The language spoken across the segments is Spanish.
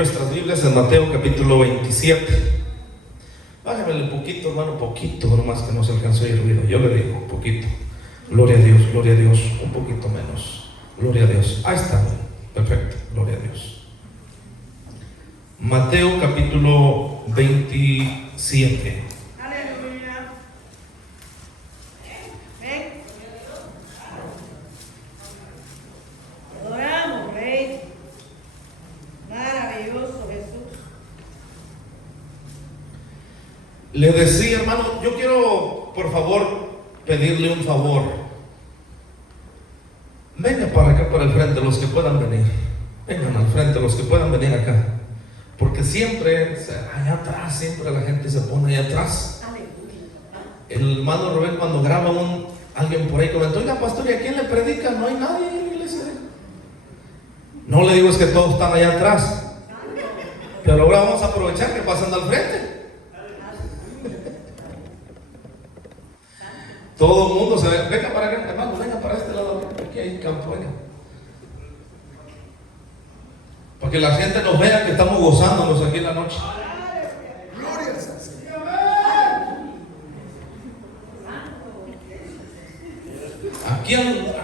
Nuestras Biblias en Mateo capítulo 27. Bájamele un poquito, hermano, poquito, nomás que no se alcanzó a ir ruido. Yo le digo, poquito. Gloria a Dios, un poquito menos. Gloria a Dios. Ahí está, perfecto, gloria a Dios. Mateo capítulo 27. Aleluya. Ven. Te adoramos, Rey. Maravilloso Jesús. Le decía, hermano, yo quiero, por favor, pedirle un favor. Venga para acá, para el frente, los que puedan venir. Vengan al frente, los que puedan venir acá. Porque siempre, allá atrás, siempre la gente se pone allá atrás. El hermano Rubén, cuando graba alguien por ahí, comentó: oiga, pastor, ¿y a quién le predica? No hay nadie en la iglesia. No le digo, es que todos están allá atrás. Pero ahora vamos a aprovechar que pasan al frente. Todo el mundo se ve. Venga para acá, hermano, venga para este lado. Aquí hay campo, venga. Para que la gente nos vea que estamos gozándonos aquí en la noche. Gloria al Señor.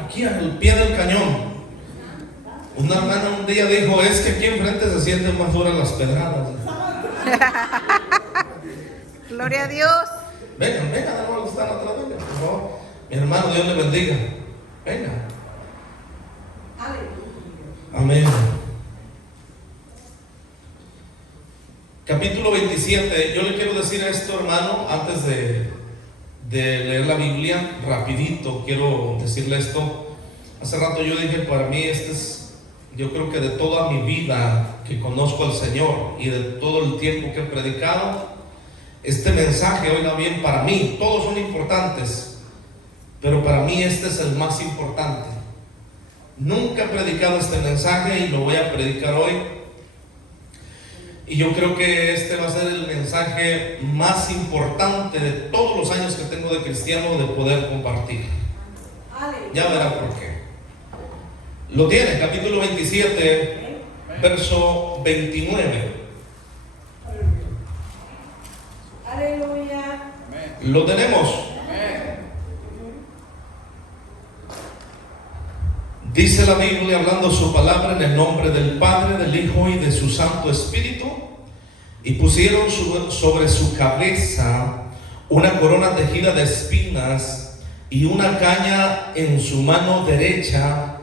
Aquí al pie del cañón. Una hermana un día dijo: es que aquí enfrente se sienten más duras las pedradas. Gloria a Dios. Vengan, hermano, que están atrás, vengan, por favor. Mi hermano, Dios le bendiga. Venga. Amén. Capítulo 27. Yo le quiero decir esto, hermano, antes de leer la Biblia, rapidito, quiero decirle esto. Hace rato yo dije, para mí yo creo que de toda mi vida que conozco al Señor y de todo el tiempo que he predicado, este mensaje, oiga bien, para mí, todos son importantes, pero para mí este es el más importante. Nunca he predicado este mensaje y lo voy a predicar hoy. Y yo creo que este va a ser el mensaje más importante de todos los años que tengo de cristiano de poder compartir. Ya verá por qué. Lo tiene, capítulo 27, verso 29. Aleluya. Lo tenemos. Dice la Biblia, hablando su palabra, en el nombre del Padre, del Hijo y de su Santo Espíritu. Y pusieron sobre su cabeza una corona tejida de espinas y una caña en su mano derecha,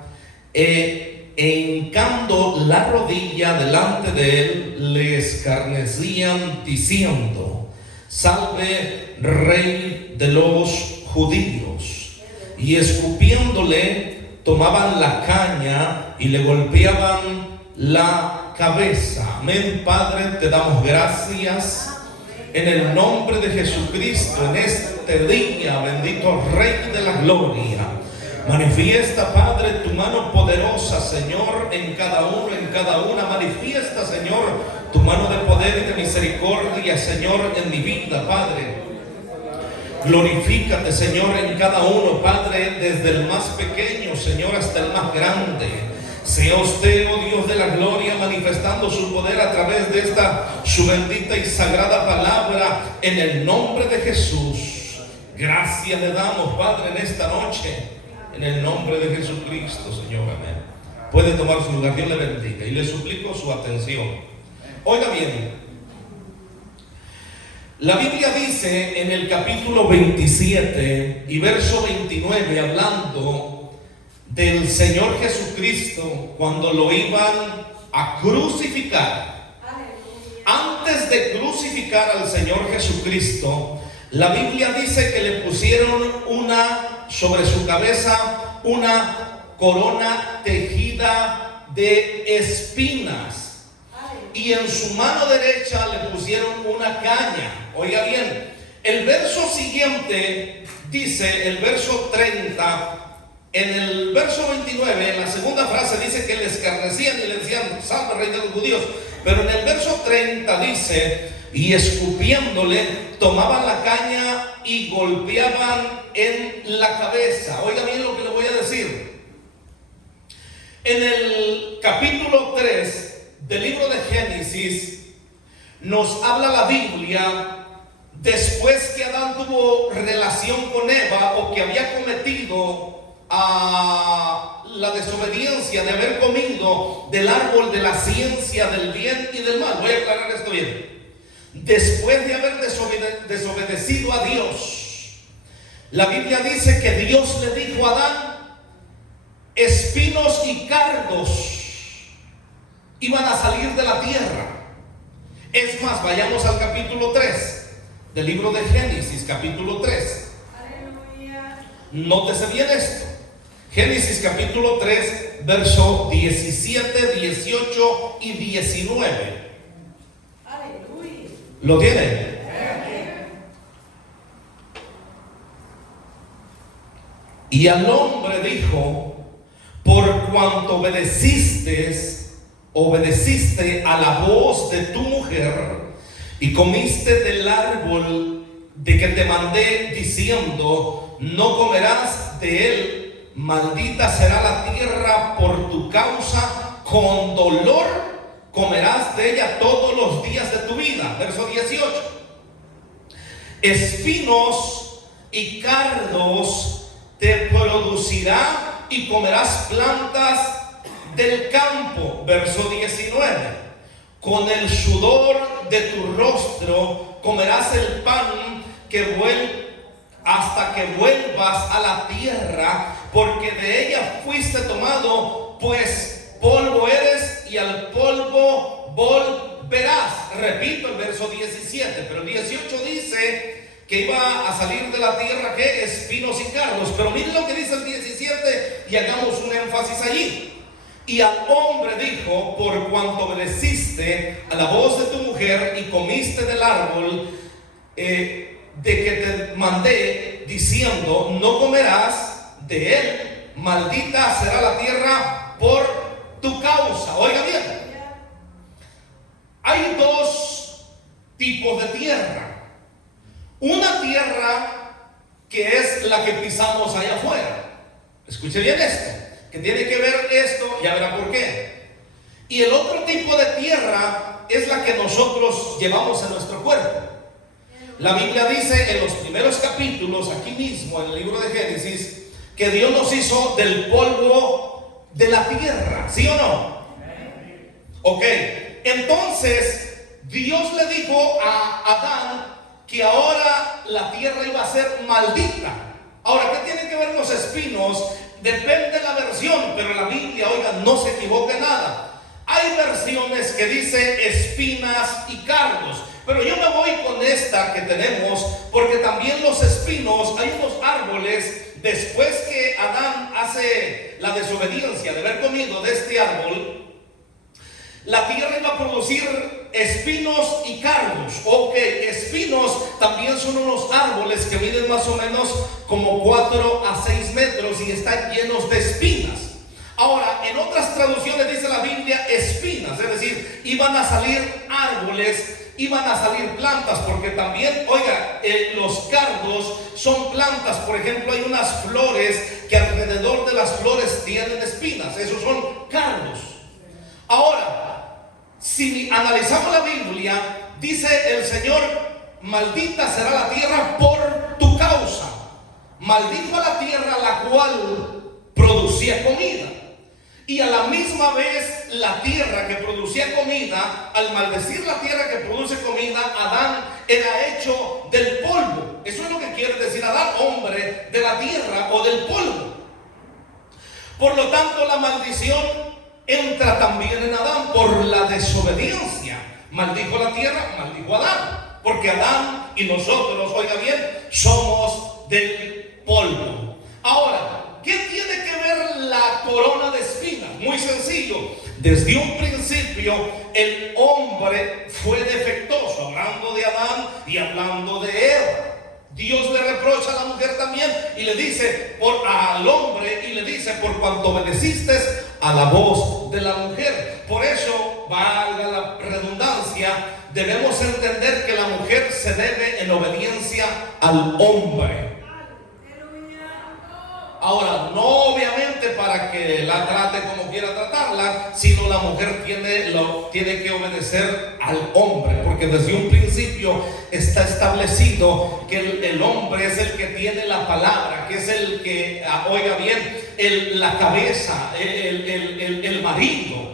hincando la rodilla delante de él, le escarnecían diciendo: salve, Rey de los judíos. Y escupiéndole, tomaban la caña y le golpeaban la cabeza. Amén. Padre, te damos gracias en el nombre de Jesucristo en este día, bendito Rey de la gloria. Manifiesta, Padre, tu mano poderosa, Señor, en cada uno, en cada una. Manifiesta, Señor, tu mano de poder y de misericordia, Señor, en mi vida, Padre. Glorifícate, Señor, en cada uno, Padre, desde el más pequeño, Señor, hasta el más grande. Sea usted, oh Dios de la gloria, manifestando su poder a través de esta su bendita y sagrada palabra, en el nombre de Jesús. Gracias le damos, Padre, en esta noche, en el nombre de Jesucristo, Señor. Amén. Puede tomar su lugar, Dios le bendiga, y le suplico su atención. Oiga bien, la Biblia dice en el capítulo 27 y verso 29, hablando del Señor Jesucristo cuando lo iban a crucificar. Antes de crucificar al Señor Jesucristo, la Biblia dice que le pusieron sobre su cabeza una corona tejida de espinas, y en su mano derecha le pusieron una caña. Oiga bien, el verso siguiente dice, el verso 30, en el verso 29, en la segunda frase dice que le escarnecían y le decían: salve, Rey de los judíos. Pero en el verso 30 dice: y escupiéndole, tomaban la caña y golpeaban en la cabeza. Oiga bien lo que le voy a decir. En el capítulo 3 del libro de Génesis nos habla la Biblia después que Adán tuvo relación con Eva, o que había cometido la desobediencia de haber comido del árbol de la ciencia del bien y del mal. Voy a aclarar esto bien. Después de haber desobedecido a Dios, la Biblia dice que Dios le dijo a Adán: espinos y cardos iban a salir de la tierra. Es más, vayamos al capítulo 3 del libro de Génesis, capítulo 3. Aleluya. Nótese bien esto. Génesis capítulo 3, verso 17, 18 y 19. Aleluya. ¿Lo tienen? Y al hombre dijo: por cuanto obedeciste a la voz de tu mujer y comiste del árbol de que te mandé, diciendo: no comerás de él, maldita será la tierra por tu causa, con dolor comerás de ella todos los días de tu vida. Verso 18. Espinos y cardos te producirá y comerás plantas del campo. Verso 19. Con el sudor de tu rostro comerás el pan hasta que vuelvas a la tierra, porque de ella fuiste tomado, pues polvo eres y al polvo volverás. Repito el verso 17, pero 18 dice que iba a salir de la tierra, que espinos y cardos. Pero miren lo que dice el 17 y hagamos un énfasis allí. Y al hombre dijo: por cuanto obedeciste a la voz de tu mujer y comiste del árbol de que te mandé, diciendo: no comerás de él, maldita será la tierra por tu causa. Oiga bien, hay dos tipos de tierra. Una tierra que es la que pisamos allá afuera. Escuche bien esto, que tiene que ver esto, ya verá por qué. Y el otro tipo de tierra es la que nosotros llevamos en nuestro cuerpo. La Biblia dice en los primeros capítulos, aquí mismo en el libro de Génesis, que Dios nos hizo del polvo de la tierra, ¿sí o no? Ok, entonces Dios le dijo a Adán que ahora la tierra iba a ser maldita. Ahora, ¿qué tienen que ver los espinos? Depende de la versión, pero la Biblia, oiga, no se equivoque nada. Hay versiones que dice espinas y cardos, pero yo me voy con esta que tenemos, porque también los espinos, hay unos árboles, después que Adán hace la desobediencia de haber comido de este árbol, la tierra iba a producir espinos y cardos. Ok, espinos también son unos árboles que miden más o menos como 4 a 6 metros y están llenos de espinas. Ahora, en otras traducciones dice la Biblia espinas, es decir, iban a salir árboles, iban a salir plantas, porque también, oiga, los cardos son plantas. Por ejemplo, hay unas flores que alrededor de las flores tienen espinas, esos son cardos. Ahora, si analizamos la Biblia, dice el Señor: maldita será la tierra por tu causa. Maldijo a la tierra la cual producía comida. Y a la misma vez la tierra que producía comida, al maldecir la tierra que produce comida, Adán era hecho del polvo. Eso es lo que quiere decir Adán, hombre de la tierra o del polvo. Por lo tanto, la maldición entra también en Adán por la desobediencia. Maldijo la tierra, maldijo a Adán, porque Adán y nosotros, oiga bien, somos del polvo. Ahora, ¿qué tiene que ver la corona de espinas? Muy sencillo. Desde un principio el hombre fue defectuoso, hablando de Adán y hablando de Eva. Dios le reprocha a la mujer también y le dice al hombre, y le dice: por cuanto obedeciste a la voz de la mujer. Por eso, valga la redundancia, debemos entender que la mujer se debe en obediencia al hombre. Ahora, no obviamente solamente para que la trate como quiera tratarla, sino la mujer tiene que obedecer al hombre, porque desde un principio está establecido que el hombre es el que tiene la palabra, que es el que, oiga bien, la cabeza, el marido,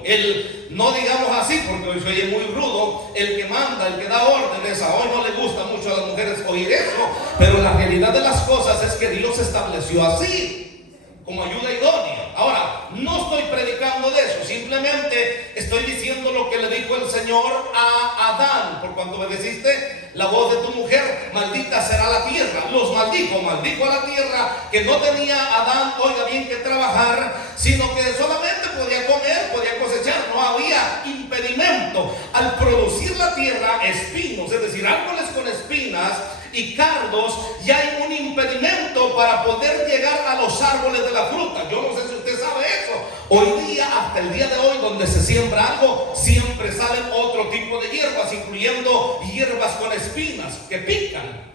no digamos así porque hoy soy muy rudo, el que manda, el que da órdenes. A hoy no le gusta mucho a las mujeres oír eso, pero la realidad de las cosas es que Dios estableció así, como ayuda idónea. Ahora, no estoy predicando de eso, simplemente estoy diciendo lo que le dijo el Señor a Adán: por cuanto obedeciste la voz de tu mujer, maldita será la tierra. Los maldijo a la tierra, que no tenía Adán, oiga bien, que trabajar, sino que solamente podía comer, podía cosechar, no había impedimento. Al producir la tierra espinos, es decir, árboles con espinas y cardos, ya hay un impedimento para poder llegar a los árboles de la fruta. Yo no sé si usted sabe eso. Hoy día, hasta el día de hoy, donde se siembra algo, siempre salen otro tipo de hierbas, incluyendo hierbas con espinas que pican.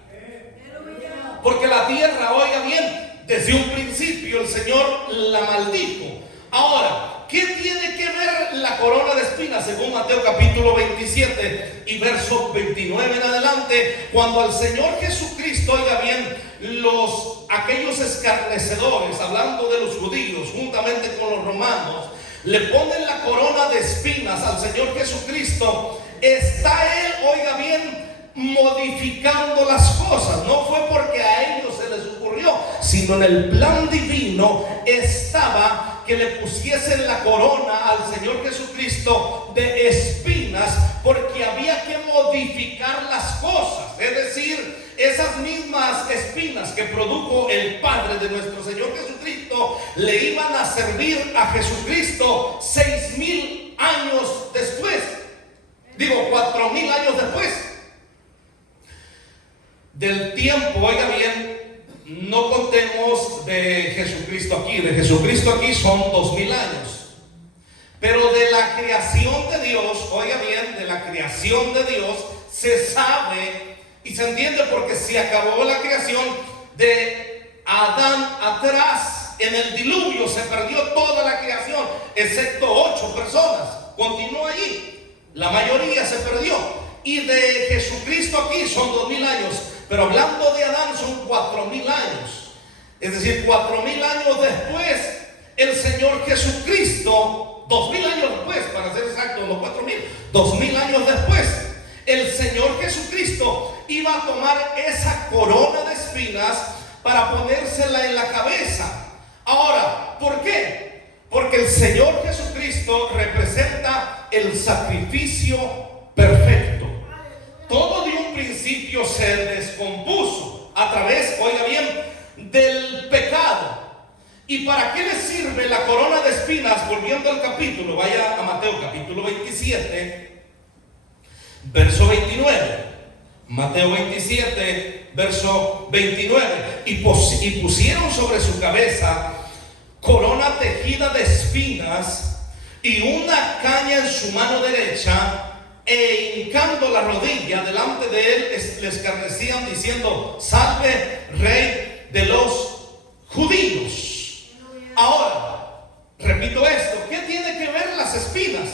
Porque la tierra, oiga bien, desde un principio el Señor la maldijo. Ahora, ¿qué tiene que ver la corona de espinas? Según Mateo capítulo 27 y verso 29 en adelante, cuando al Señor Jesucristo, oiga bien, aquellos escarnecedores, hablando de los judíos juntamente con los romanos, le ponen la corona de espinas al Señor Jesucristo, está Él, oiga bien, modificando las cosas. No fue porque a ellos se les ocurrió, sino en el plan divino estaba que le pusiesen la corona al Señor Jesucristo de espinas, porque había que modificar las cosas. Es decir, esas mismas espinas que produjo el Padre de nuestro Señor Jesucristo le iban a servir a Jesucristo 6,000 años después. Digo, 4,000 años después del tiempo. Oiga bien, no contemos de Jesucristo aquí. De Jesucristo aquí son 2,000 años. Pero de la creación de Dios, oiga bien, de la creación de Dios se sabe y se entiende, porque se acabó la creación de Adán atrás. En el diluvio se perdió toda la creación, excepto 8 personas. Continuó allí, la mayoría se perdió. Y de Jesucristo aquí son 2,000 años. Pero hablando de Adán son 4,000 años. Es decir, 4,000 años después, el Señor Jesucristo, 2,000 años después, para ser exacto, no 4,000, 2,000 años después, el Señor Jesucristo iba a tomar esa corona de espinas para ponérsela en la cabeza. Ahora, ¿por qué? Porque el Señor Jesucristo representa el sacrificio perfecto. Todo de un principio se descompuso a través, oiga bien, del pecado. ¿Y para qué le sirve la corona de espinas? Volviendo al capítulo, vaya a Mateo capítulo 27, verso 29. Mateo 27, verso 29. Y pusieron sobre su cabeza corona tejida de espinas y una caña en su mano derecha, e hincando la rodilla delante de él, le escarnecían diciendo: salve, rey de los judíos. Ahora, repito esto, ¿qué tiene que ver las espinas?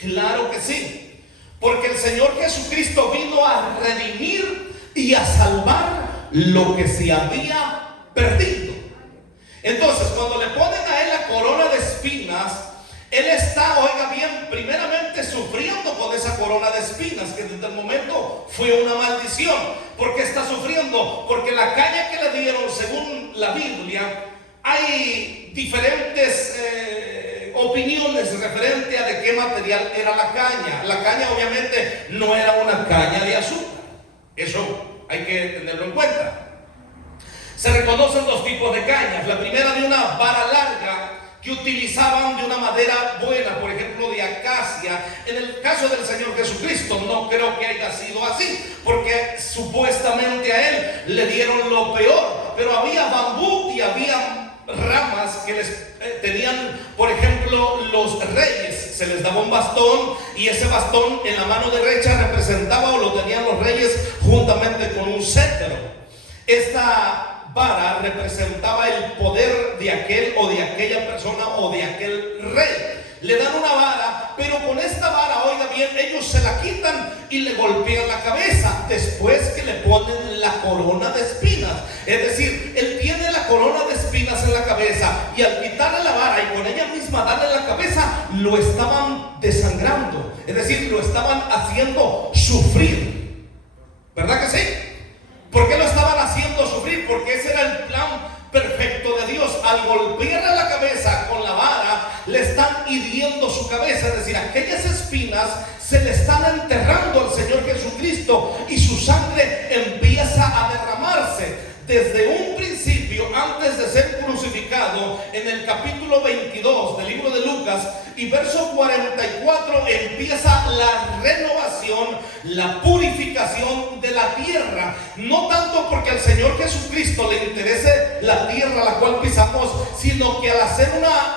Claro que sí, porque el Señor Jesucristo vino a redimir y a salvar lo que se había perdido. Entonces, cuando le ponen a él la corona de espinas, él está, oiga bien, primeramente sufriendo con esa corona de espinas, que desde el momento fue una maldición. ¿Por qué está sufriendo? Porque la caña que le dieron, según la Biblia, hay diferentes opiniones referente a de qué material era la caña. La caña obviamente no era una caña de azúcar. Eso hay que tenerlo en cuenta. Se reconocen 2 tipos de cañas. La primera, de una vara larga, que utilizaban de una madera buena, por ejemplo de acacia. En el caso del Señor Jesucristo no creo que haya sido así, porque supuestamente a él le dieron lo peor. Pero había bambú y había ramas que les tenían, por ejemplo, los reyes. Se les daba un bastón, y ese bastón en la mano derecha representaba, o lo tenían los reyes juntamente con un cetro. Esta vara representaba el poder de aquel o de aquella persona o de aquel rey. Le dan una vara, pero con esta vara, oiga bien, ellos se la quitan y le golpean la cabeza, después que le ponen la corona de espinas. Es decir, él tiene la corona de espinas en la cabeza, y al quitarle la vara y con ella misma darle la cabeza, lo estaban desangrando, es decir, lo estaban haciendo sufrir. ¿Verdad que sí? ¿Por qué lo estaban haciendo sufrir? Porque ese era el plan perfecto de Dios. Al golpearle la cabeza con la vara, le están hiriendo su cabeza, es decir, aquellas espinas se le están enterrando al Señor Jesucristo y su sangre empieza a derramarse. Desde un principio, antes de ser crucificado, en el capítulo 22 del libro de Lucas y verso 44, empieza la renovación, la purificación de la tierra. No tanto porque al Señor Jesucristo le interese la tierra a la cual pisamos, sino que al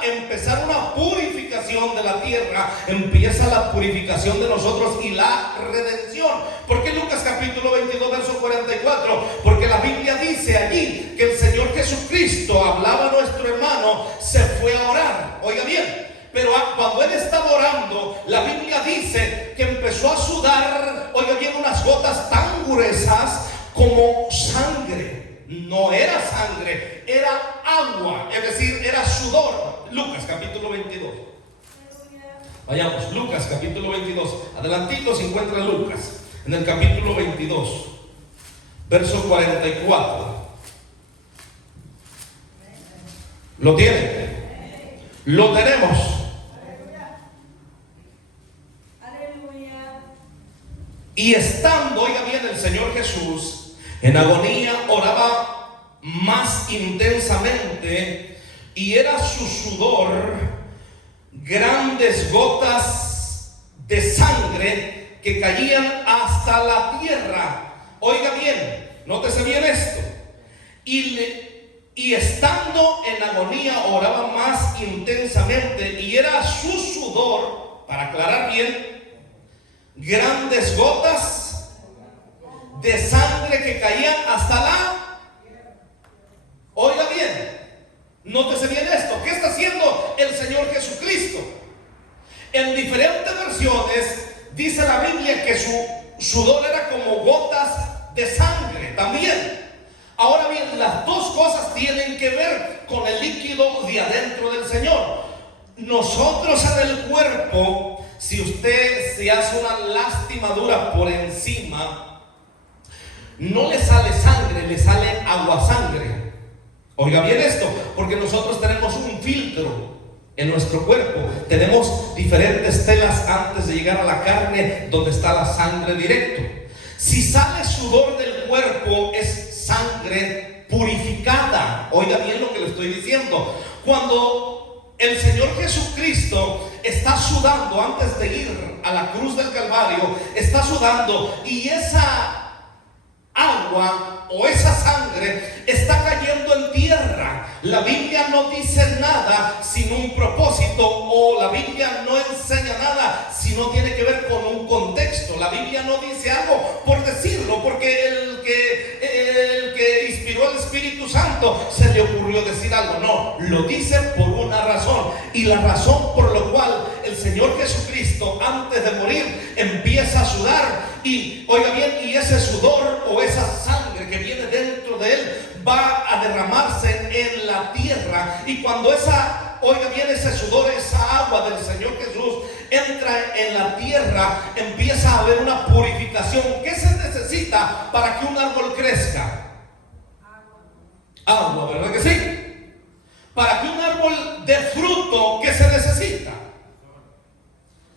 empezar una purificación de la tierra, empieza la purificación de nosotros y la redención. ¿Por qué Lucas capítulo 22 verso 44? Porque la Biblia dice allí que el Señor Jesucristo, hablaba a nuestro hermano, se fue a orar. Oiga bien, pero cuando él estaba orando, la Biblia dice que empezó a sudar, oiga bien, unas gotas tan gruesas como sangre. No era sangre, era agua, es decir, era sudor. Lucas capítulo 22. Vayamos, Lucas capítulo 22. Adelantito se encuentra Lucas, en el capítulo 22, verso 44. ¿Lo tienen? Lo tenemos. Y estando, oiga bien, el Señor Jesús en agonía, oraba más intensamente, y era su sudor grandes gotas de sangre que caían hasta la tierra. Oiga bien, nótese bien esto. Y estando en agonía, oraba más intensamente, y era su sudor, para aclarar bien, grandes gotas de sangre que caían hasta la... Oiga bien, nótese bien esto. ¿Qué está haciendo el Señor Jesucristo? En diferentes versiones dice la Biblia que su sudor era como gotas de sangre también. Ahora bien, las dos cosas tienen que ver con el líquido de adentro del Señor. Nosotros en el cuerpo, si usted se hace una lastimadura por encima, no le sale sangre, le sale agua-sangre. Oiga bien esto, porque nosotros tenemos un filtro en nuestro cuerpo. Tenemos diferentes telas antes de llegar a la carne, donde está la sangre directo. Si sale sudor del cuerpo, es sangre purificada. Oiga bien lo que le estoy diciendo. Cuando el Señor Jesucristo está sudando antes de ir a la cruz del Calvario, está sudando, y esa agua o esa sangre está cayendo en tierra. La Biblia no dice nada sin un propósito, o la Biblia no enseña nada si no tiene que ver con un contexto. La Biblia no dice algo por decirlo, porque el que inspiró al Espíritu Santo se le ocurrió decir algo. No, lo dice por una razón, y la razón por la cual el Señor Jesucristo antes de morir empieza a sudar, y oiga bien, y ese sudor o esa sangre que viene dentro de él va a derramarse en la tierra. Y cuando oiga bien, ese sudor, esa agua del Señor Jesús entra en la tierra, empieza a haber una purificación. ¿Qué se necesita para que un árbol crezca? Agua, ¿verdad que sí? Para que un árbol dé fruto, ¿qué se necesita?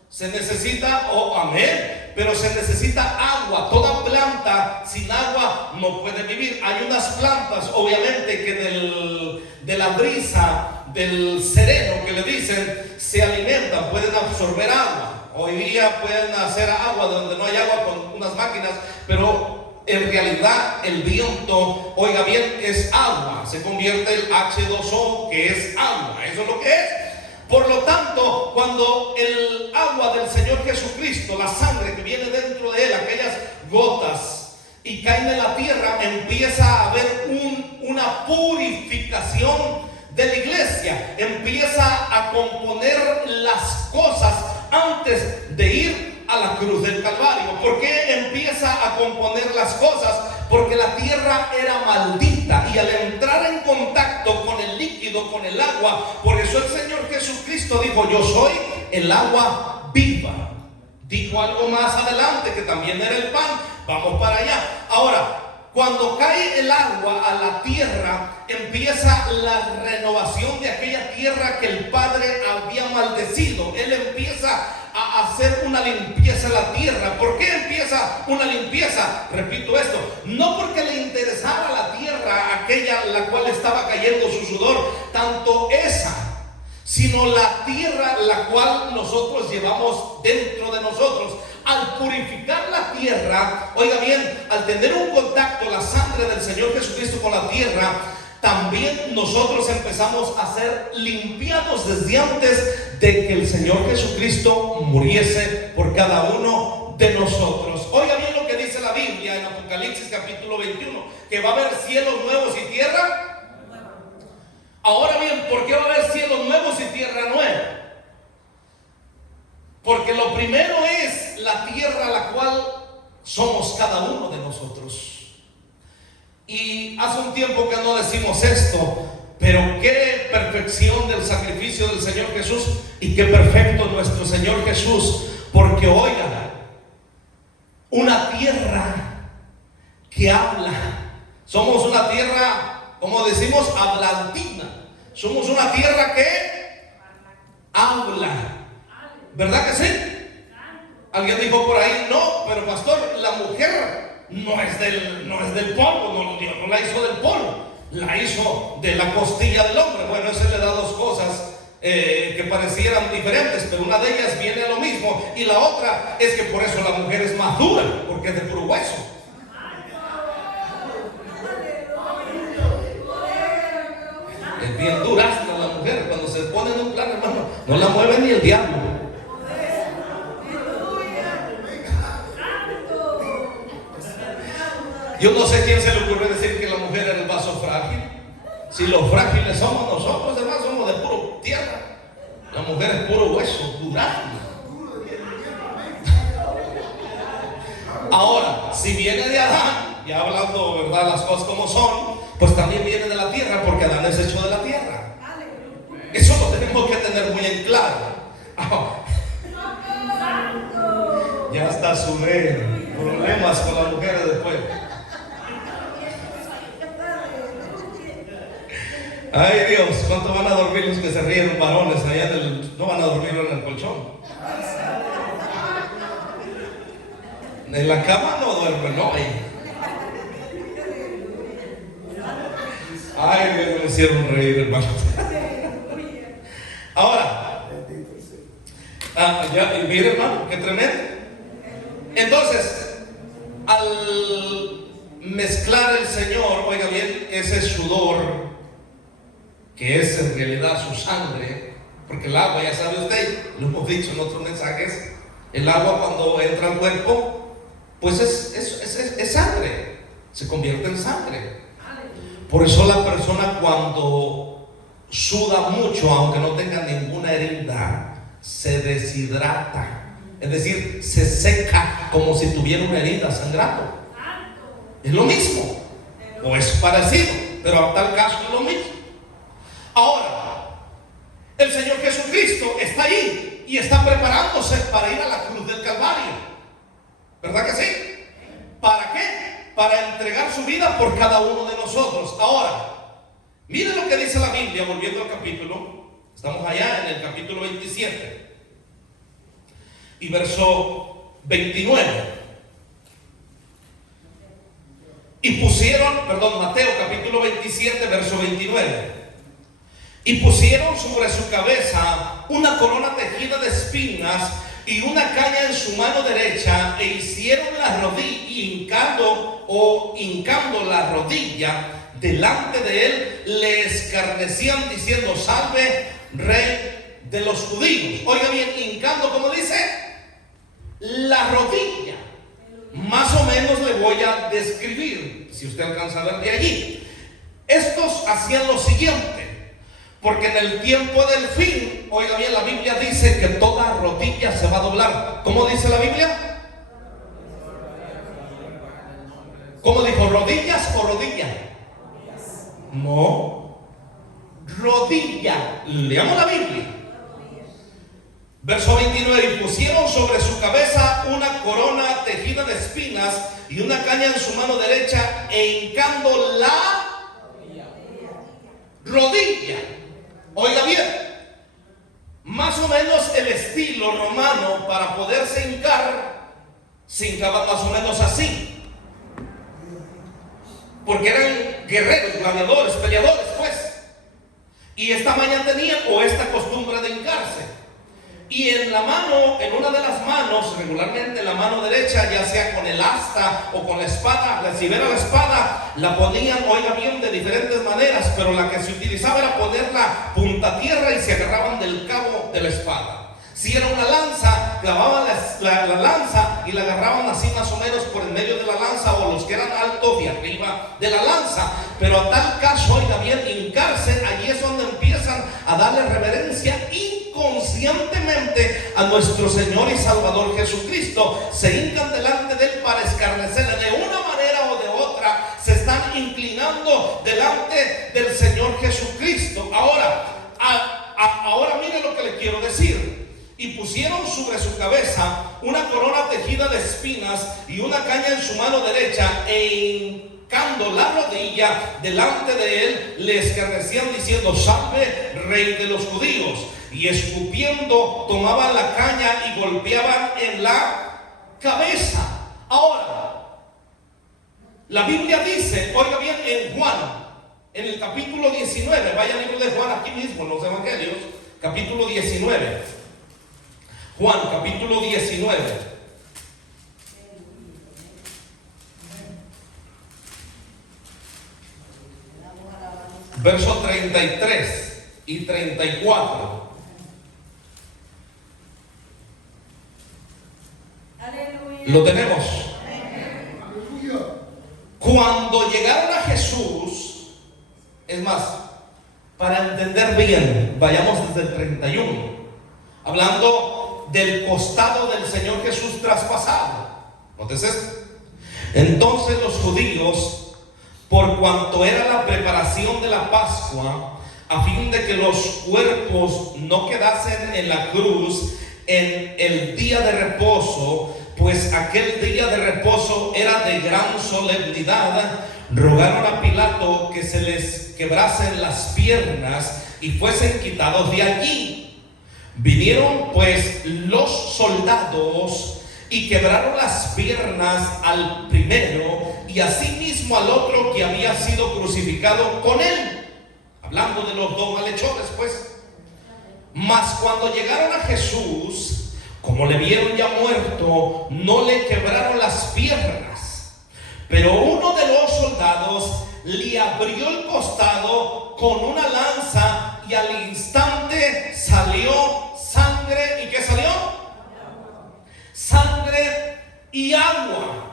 Se necesita, amén, pero se necesita agua. Toda planta sin agua no puede vivir. Hay unas plantas, obviamente, que de la brisa, del sereno que le dicen, se alimentan, pueden absorber agua. Hoy día pueden hacer agua donde no hay agua con unas máquinas, pero en realidad el viento, oiga bien, es agua. Se convierte el H2O, que es agua. Eso es lo que es. Por lo tanto, cuando el agua del Señor Jesucristo, la sangre que viene dentro de él, aquellas gotas, y caen en la tierra, empieza a haber una purificación de la iglesia. Empieza a componer las cosas antes de ir a la cruz del Calvario. ¿Por qué empieza a componer las cosas? Porque la tierra era maldita, y al entrar en contacto con el líquido, con el agua, por eso el Señor Jesucristo dijo: yo soy el agua viva. Dijo algo más adelante, que también era el pan. Vamos para allá. Ahora, cuando cae el agua a la tierra, empieza la renovación de aquella tierra que el Padre había maldecido. Él empieza a hacer una limpieza en la tierra. ¿Por qué empieza una limpieza? Repito esto: no porque le interesara la tierra aquella la cual estaba cayendo su sudor, tanto esa, sino la tierra la cual nosotros llevamos dentro de nosotros. Al purificar la tierra, oiga bien, al tener un contacto la sangre del Señor Jesucristo con la tierra, también nosotros empezamos a ser limpiados desde antes de que el Señor Jesucristo muriese por cada uno de nosotros. Oiga bien lo que dice la Biblia en Apocalipsis capítulo 21, que va a haber cielos nuevos y tierra. Ahora bien, ¿por qué va a haber cielos nuevos y tierra nueva? Porque lo primero es la tierra a la cual somos cada uno de nosotros. Y hace un tiempo que no decimos esto, pero qué perfección del sacrificio del Señor Jesús, y qué perfecto nuestro Señor Jesús. Porque oigan, una tierra que habla. Somos una tierra, como decimos, hablantina. Somos una tierra que habla. ¿Verdad que sí? Alguien dijo por ahí: no, pero pastor, la mujer no es del polvo. Dios no la hizo del polvo, la hizo de la costilla del hombre. Bueno, eso le da dos cosas que parecieran diferentes, pero una de ellas viene a lo mismo, y la otra es que por eso la mujer es más dura, porque es de puro hueso. Es bien durazna la mujer. Cuando se pone en un plan, hermano, no la mueve ni el diablo. Yo no sé quién se le ocurrió decir que la mujer era el vaso frágil. Si los frágiles somos nosotros, además somos de puro tierra. La mujer es puro hueso, durazno. Ahora, si viene de Adán, ya hablando, ¿verdad?, las cosas como son, pues también viene de la tierra, porque Adán es hecho de la tierra. Eso lo tenemos que tener muy en claro. Ya está su problemas con las mujeres después. Ay Dios, ¿cuánto van a dormir los que se ríen, varones allá no van a dormir en el colchón? En la cama no duermen, no. Ay, me hicieron reír, hermano. Ahora, ya, mire, hermano, qué tremendo. Entonces, al mezclar el Señor, oiga bien, ese sudor, que es en realidad su sangre, porque el agua, ya sabe usted, lo hemos dicho en otros mensajes, el agua cuando entra al cuerpo, pues es sangre, se convierte en sangre. Por eso la persona cuando suda mucho, aunque no tenga ninguna herida, se deshidrata, es decir, se seca como si tuviera una herida sangrando. Es lo mismo, o es parecido, pero en tal caso es lo mismo. Ahora, el Señor Jesucristo está ahí y está preparándose para ir a la cruz del Calvario. ¿Verdad que sí? ¿Para qué? Para entregar su vida por cada uno de nosotros. Ahora, mire lo que dice la Biblia, volviendo al capítulo. Estamos allá en el capítulo 27 y verso 29. Y pusieron, Mateo capítulo 27, verso 29. Y pusieron sobre su cabeza una corona tejida de espinas y una caña en su mano derecha, e hicieron la rodilla, hincando la rodilla delante de él, le escarnecían diciendo: salve, rey de los judíos. Oiga bien, hincando, como dice, la rodilla. Más o menos le voy a describir, si usted alcanza a ver de allí. Estos hacían lo siguiente, porque en el tiempo del fin, oiga bien, la Biblia dice que toda rodilla se va a doblar. ¿Cómo dice la Biblia? ¿Cómo dijo? ¿Rodillas o rodilla? No, rodilla. Leamos la Biblia. Verso 29, y pusieron sobre su cabeza una corona tejida de espinas y una caña en su mano derecha, e hincando la rodilla. Oiga bien, más o menos el estilo romano para poderse hincar, se hincaban más o menos así. Porque eran guerreros, gladiadores, peleadores, pues. Y esta maña tenían, o esta costumbre de hincarse. Y en la mano, en una de las manos, regularmente la mano derecha, ya sea con el asta o con la espada, si era la espada, la ponían, oiga bien, de diferentes maneras, pero la que se utilizaba era ponerla punta a tierra y se agarraban del cabo de la espada. Si era una lanza, clavaban la lanza y la agarraban así más o menos por el medio de la lanza, o los que eran altos de arriba de la lanza. Pero a tal caso, oiga bien, hincarse, allí es donde empiezan a darle reverencia inconscientemente a nuestro Señor y Salvador Jesucristo. Se hincan delante de Él para escarnecerle. De una manera o de otra se están inclinando delante del Señor Jesucristo. Ahora mire lo que le quiero decir. Y pusieron sobre su cabeza una corona tejida de espinas y una caña en su mano derecha, e hincando la rodilla delante de él, le escarnecían diciendo: salve, Rey de los judíos. Y escupiendo tomaban la caña y golpeaban en la cabeza. Ahora, la Biblia dice, oiga bien, en Juan, en el capítulo 19, vaya al libro de Juan aquí mismo, en los evangelios, capítulo 19. Juan, capítulo 19. Versos 33 y 34. Aleluya. Lo tenemos. Aleluya. Cuando llegaron a Jesús, es más, para entender bien, vayamos desde el 31, hablando del costado del Señor Jesús traspasado. Nótese esto. Entonces los judíos, por cuanto era la preparación de la Pascua, a fin de que los cuerpos no quedasen en la cruz en el día de reposo, pues aquel día de reposo era de gran solemnidad, rogaron a Pilato que se les quebrasen las piernas y fuesen quitados de allí. Vinieron pues los soldados y quebraron las piernas al primero y asimismo al otro que había sido crucificado con él. Hablando de los dos malhechores, pues. Mas cuando llegaron a Jesús, como le vieron ya muerto, no le quebraron las piernas. Pero uno de los soldados le abrió el costado con una lanza, y al instante salió sangre. ¿Y qué salió? Sangre y agua.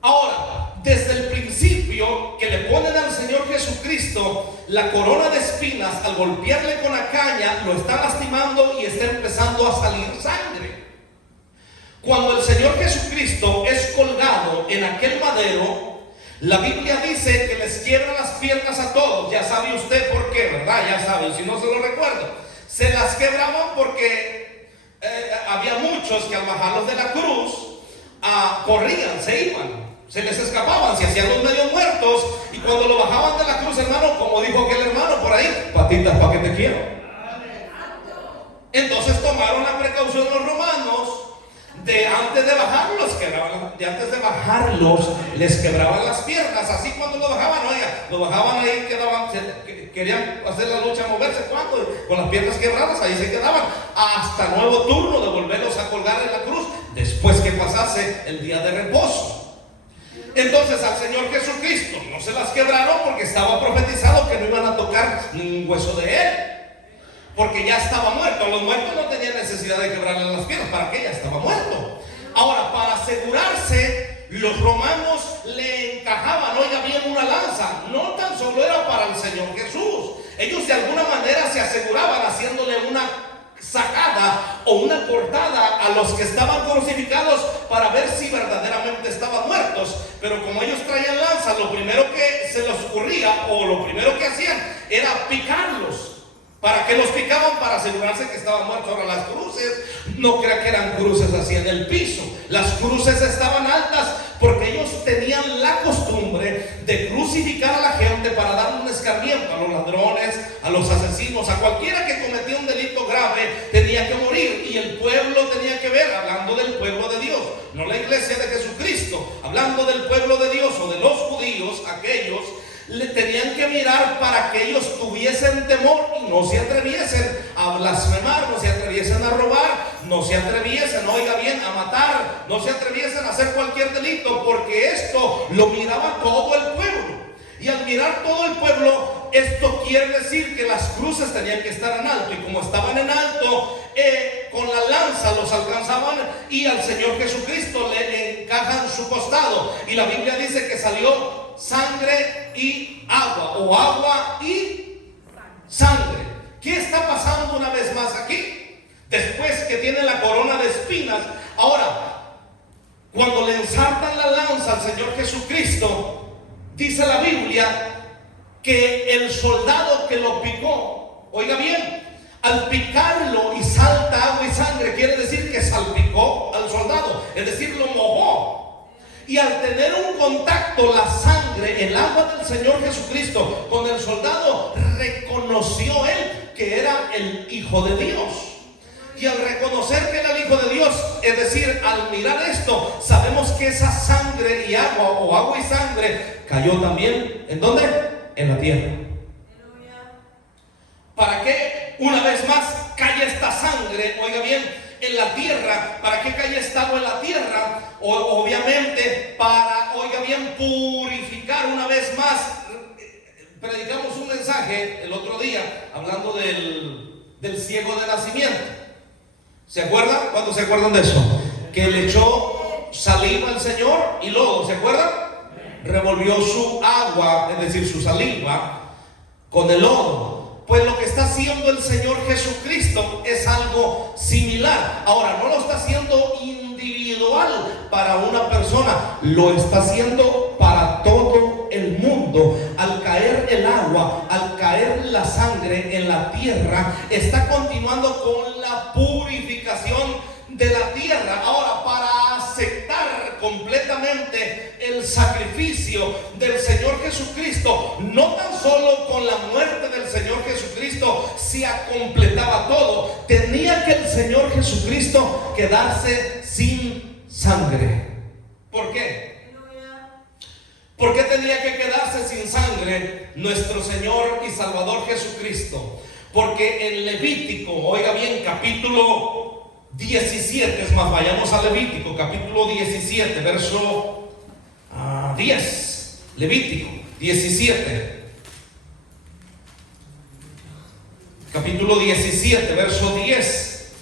Ahora, desde el principio que le ponen al Señor Jesucristo la corona de espinas, al golpearle con la caña, lo está lastimando y está empezando a salir sangre. Cuando el Señor Jesucristo es colgado en aquel madero, la Biblia dice que les quiebra las piernas a todos. Ya sabe usted por qué, ¿verdad? Ya sabe, si no se lo recuerdo. Se las quebraban porque había muchos que al bajarlos de la cruz corrían, se iban, se les escapaban, se hacían los medio muertos. Y cuando lo bajaban de la cruz, hermano, como dijo aquel hermano por ahí, patitas pa' que te quiero. Entonces tomaron la precaución los romanos de antes de bajarlos, les quebraban las piernas. Así cuando lo bajaban, oiga, lo bajaban ahí, querían hacer la lucha, moverse, ¿cuánto? Con las piernas quebradas, ahí se quedaban, hasta nuevo turno de volverlos a colgar en la cruz, después que pasase el día de reposo. Entonces al Señor Jesucristo no se las quebraron porque estaba profetizado que no iban a tocar ningún hueso de él, porque ya estaba muerto. Los muertos no tenían necesidad de quebrarle las piernas, ¿para qué? Ya estaba muerto. Ahora, para asegurarse los romanos le encajaban, oiga bien, una lanza. No tan solo era para el Señor Jesús. Ellos de alguna manera se aseguraban haciéndole una sacada o una cortada a los que estaban crucificados para ver si verdaderamente estaban muertos. Pero como ellos traían lanzas, lo primero que se les ocurría o lo primero que hacían era picarlos. ¿Para qué los picaban? Para asegurarse que estaban muertos. Ahora, las cruces, no crea que eran cruces así en el piso. Las cruces estaban altas porque ellos tenían la costumbre de crucificar a la gente para darle un escarmiento a los ladrones, a los asesinos, a cualquiera que cometía un delito grave, tenía que morir. Y el pueblo tenía que ver, hablando del pueblo de Dios, no la iglesia de Jesucristo, hablando del pueblo de Dios o de los judíos, aquellos le tenían que mirar para que ellos tuviesen temor y no se atreviesen a blasfemar, no se atreviesen a robar, no se atreviesen, oiga bien, a matar, no se atreviesen a hacer cualquier delito, porque esto lo miraba todo el pueblo. Y al mirar todo el pueblo, esto quiere decir que las cruces tenían que estar en alto, y como estaban en alto, con la lanza los alcanzaban y al Señor Jesucristo le encajan su costado. Y la Biblia dice que salió sangre y agua, o agua y sangre. ¿Qué está pasando una vez más aquí? Después que tiene la corona de espinas, ahora, cuando le ensartan la lanza al Señor Jesucristo, dice la Biblia que el soldado que lo picó, oiga bien, al picarlo y salta agua y sangre, quiere decir que salpicó al soldado, es decir, lo mojó. Y al tener un contacto la sangre, el agua del Señor Jesucristo con el soldado, reconoció él que era el Hijo de Dios. Y al reconocer que era el Hijo de Dios, es decir, al mirar esto, sabemos que esa sangre y agua, o agua y sangre, cayó también, ¿en dónde? En la tierra. ¿Para qué una vez más cae esta sangre, oiga bien, en la tierra? ¿Para qué cae esta agua en la tierra? Obviamente para, oiga bien, purificar una vez más. Predicamos un mensaje el otro día hablando del ciego de nacimiento. ¿Se acuerdan? ¿Cuántos se acuerdan de eso? Que le echó saliva al Señor y lodo, ¿se acuerdan? Revolvió su agua, es decir, su saliva, con el lodo. Pues lo que está haciendo el Señor Jesucristo es algo similar. Ahora, no lo está haciendo individual para una persona, lo está haciendo para todo el mundo. Al caer el agua, al caer la sangre en la tierra, está continuando con la purificación de la tierra. Ahora, para aceptar completamente el sacrificio del Señor Jesucristo, no tan solo con la muerte del Señor Jesucristo se completaba todo, tenía que el Señor Jesucristo quedarse sin sangre. ¿Por qué? ¿Por qué tenía que quedarse sin sangre nuestro Señor y Salvador Jesucristo? Porque en Levítico, oiga bien, capítulo 17, es más, vayamos a Levítico, capítulo 17, verso 10. Levítico 17, capítulo 17, verso 10.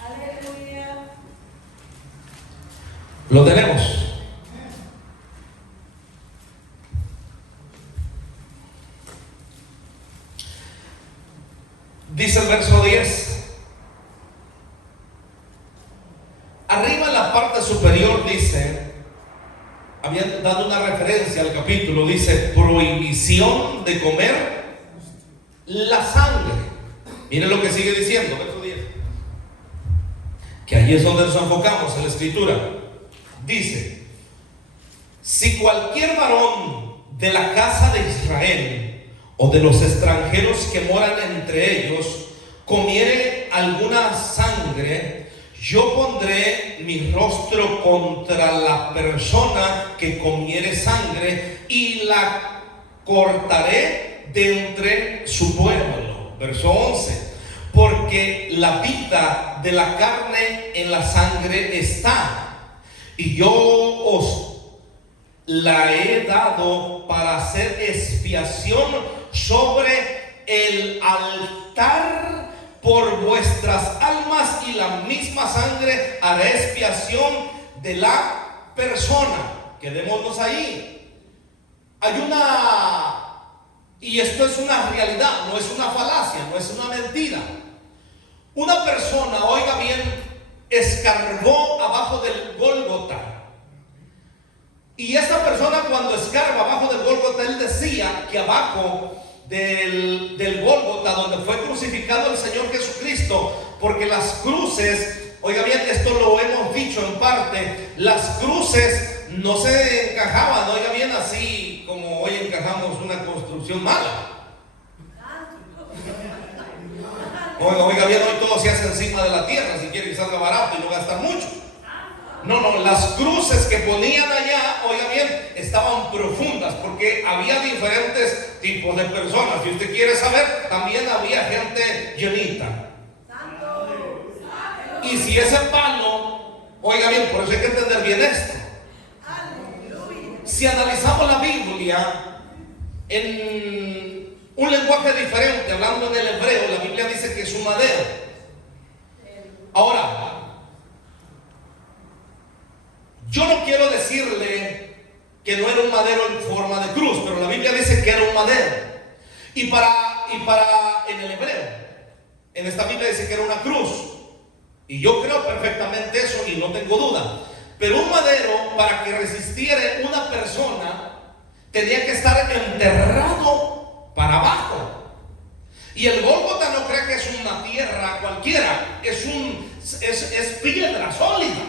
Aleluya. Lo tenemos. Dice el verso 10. Arriba en la parte superior dice, habían dado una referencia al capítulo, dice prohibición de comer la sangre. Miren lo que sigue diciendo, verso 10. Que allí es donde nos enfocamos en la escritura. Dice, si cualquier varón de la casa de Israel o de los extranjeros que moran entre ellos comiere alguna sangre, yo pondré mi rostro contra la persona que comiere sangre y la cortaré de entre su pueblo. Verso 11. Porque la vida de la carne en la sangre está, y yo os la he dado para hacer expiación sobre el altar por vuestras almas, y la misma sangre hará expiación de la persona. Quedémonos ahí. Y esto es una realidad, no es una falacia, no es una mentira. Una persona, oiga bien, escarbó abajo del Gólgota. Y esta persona, cuando escarba abajo del Gólgota, él decía que abajo del Gólgota, donde fue crucificado el Señor Jesucristo, porque las cruces, oiga bien, esto lo hemos dicho en parte, las cruces no se encajaban, oiga bien, así como hoy encajamos una construcción mala. Oiga bien, hoy todo se hace encima de la tierra, si quiere que salga barato y no gastar mucho. No, las cruces que ponían allá, oiga bien, estaban profundas, porque había diferentes tipos de personas. Si usted quiere saber, también había gente llenita. Y si ese palo, oiga bien, por eso hay que entender bien esto. Si analizamos la Biblia en un lenguaje diferente, hablando en el hebreo, la Biblia dice que es un madero. Ahora, yo no quiero decirle que no era un madero en forma de cruz, pero la Biblia dice que era un madero. Y para en el hebreo, en esta Biblia dice que era una cruz. Y yo creo perfectamente eso y no tengo duda. Pero un madero, para que resistiera una persona, tenía que estar enterrado para abajo. Y el Gólgota no cree que es una tierra cualquiera, es piedra sólida.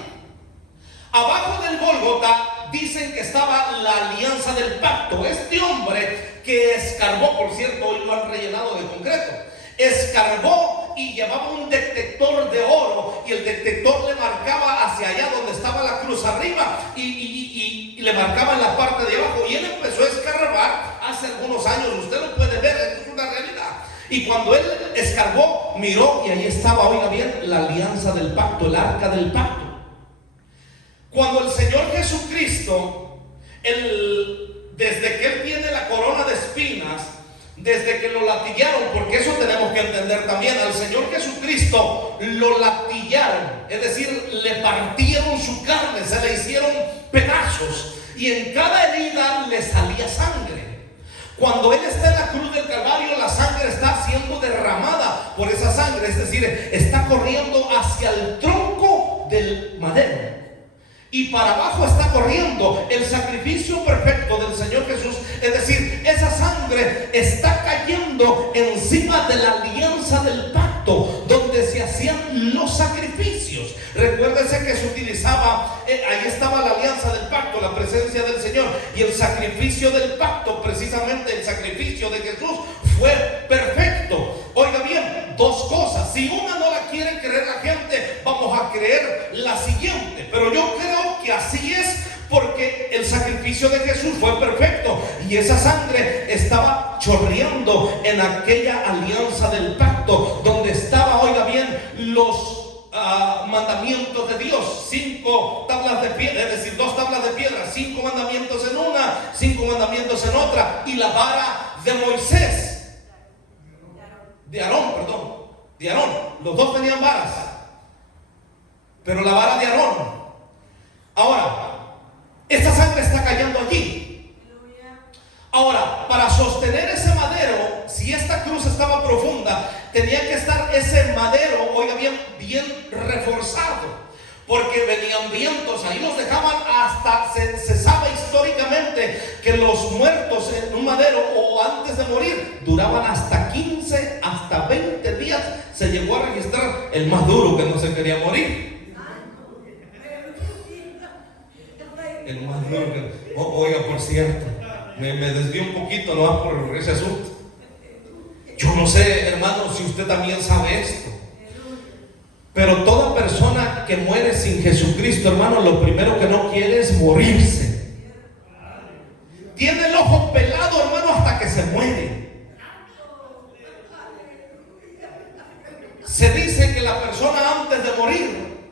Abajo del Gólgota dicen que estaba la alianza del pacto. Este hombre que escarbó, por cierto, hoy lo han rellenado de concreto, escarbó y llevaba un detector de oro, y el detector le marcaba hacia allá donde estaba la cruz arriba y le marcaba en la parte de abajo, y él empezó a escarbar hace algunos años. Usted lo puede ver, esto es una realidad. Y cuando él escarbó, miró y ahí estaba, oiga bien, la alianza del pacto, el arca del pacto. Cuando el Señor Jesucristo, desde que Él tiene la corona de espinas, desde que lo latillaron, porque eso tenemos que entender también, al Señor Jesucristo lo latillaron, es decir, le partieron su carne, se le hicieron pedazos, y en cada herida le salía sangre. Cuando Él está en la cruz del Calvario, la sangre está siendo derramada por esa sangre, es decir, está corriendo hacia el tronco del madero. Y para abajo está corriendo el sacrificio perfecto del Señor Jesús. Es decir, esa sangre está cayendo encima de la alianza del pacto, donde se hacían los sacrificios. Recuérdese que se utilizaba, ahí estaba la alianza del pacto, la presencia del Señor. Y el sacrificio del pacto, precisamente el sacrificio de Jesús, fue perfecto. Oiga bien, dos cosas. Si una no la quiere creer la gente, vamos a creer la siguiente. Pero yo creo que así es, porque el sacrificio de Jesús fue perfecto y esa sangre estaba chorreando en aquella alianza del pacto, donde estaba, oiga bien, los mandamientos de Dios, 5 tablas de piedra, es decir, 2 tablas de piedra, 5 mandamientos en una, 5 mandamientos en otra, y la vara de Moisés, de Aarón, los dos tenían varas, pero la vara de Aarón. Ahora, esta sangre está cayendo allí. Ahora, para sostener ese madero, si esta cruz estaba profunda, tenía que estar ese madero, oiga bien, bien reforzado, porque venían vientos, ahí los dejaban hasta, se sabe históricamente que los muertos en un madero o antes de morir duraban hasta 15, hasta 20 días. Se llegó a registrar el más duro que no se quería morir. El más duro que... Oiga, por cierto, me desvío un poquito, no va por ese asunto. Yo no sé, hermano, si usted también sabe esto, pero toda persona que muere sin Jesucristo, hermano, lo primero que no quiere es morirse. Tiene el ojo pelado, hermano, hasta que se muere. Se dice que la persona antes de morir,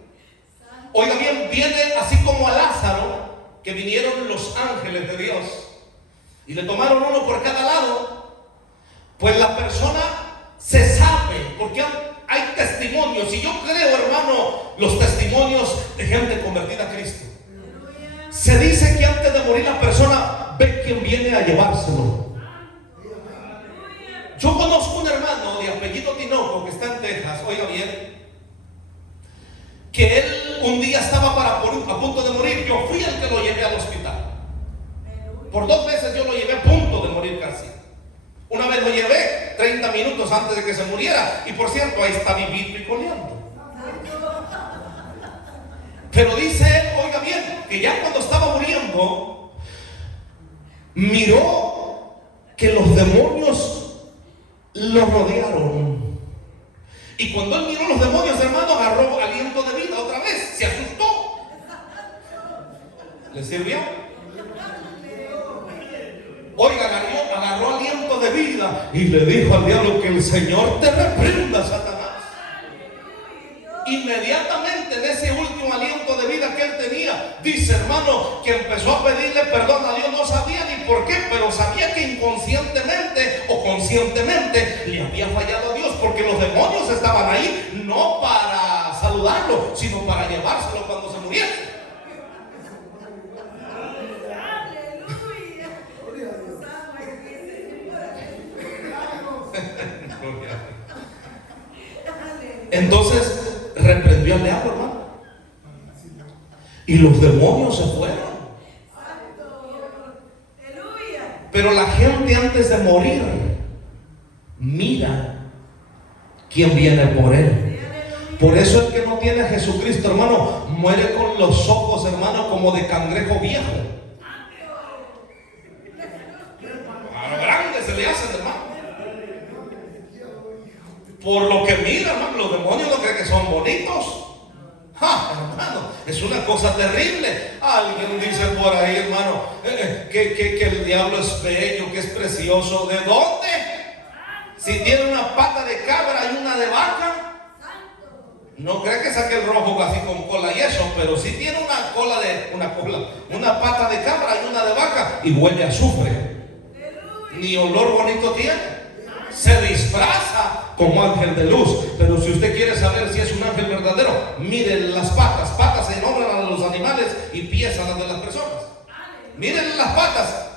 oiga bien, viene así como a Lázaro, que vinieron los ángeles de Dios y le tomaron uno por cada lado. Pues la persona se sabe, porque hay hay testimonios, y yo creo, hermano, los testimonios de gente convertida a Cristo. Se dice que antes de morir la persona ve quién viene a llevárselo. Yo conozco un hermano de apellido Tinoco que está en Texas, oiga bien, que él un día estaba a punto de morir. Yo fui el que lo llevé al hospital. Por 2 veces yo lo llevé a punto de morir casi. Una vez lo llevé 30 minutos antes de que se muriera, y por cierto, ahí está vivito y coleando. Pero dice él, oiga bien, que ya cuando estaba muriendo, miró que los demonios lo rodearon. Y cuando él miró los demonios, hermano, agarró aliento de vida otra vez. Se asustó. ¿Le sirvió? Oiga, agarró aliento de vida y le dijo al diablo: que el Señor te reprenda, Satanás. Inmediatamente, en ese último aliento de vida que él tenía, dice, hermano, que empezó a pedirle perdón a Dios. No sabía ni por qué, pero sabía que inconscientemente o conscientemente le había fallado a Dios, porque los demonios estaban ahí no para saludarlo, sino para llevárselo cuando se muriese. Entonces reprendió al diablo, hermano, y los demonios se fueron. Pero la gente antes de morir mira quién viene por él. Por eso el que no tiene a Jesucristo, hermano, muere con los ojos, hermano, como de cangrejo viejo. A lo grande se le hacen, hermano. Por lo que mira, hermano, los demonios no creen que son bonitos. Hermano, es una cosa terrible. Alguien dice por ahí, hermano, que el diablo es bello, que es precioso. ¿De dónde? Si tiene una pata de cabra y una de vaca. No cree que saque el rojo así con cola y eso, pero si tiene una pata de cabra y una de vaca, y huele a azufre. Ni olor bonito tiene. Se disfraza como ángel de luz. Pero si usted quiere saber si es un ángel verdadero, miren las patas. Patas se nombran a los animales y pies a las de las personas. Miren las patas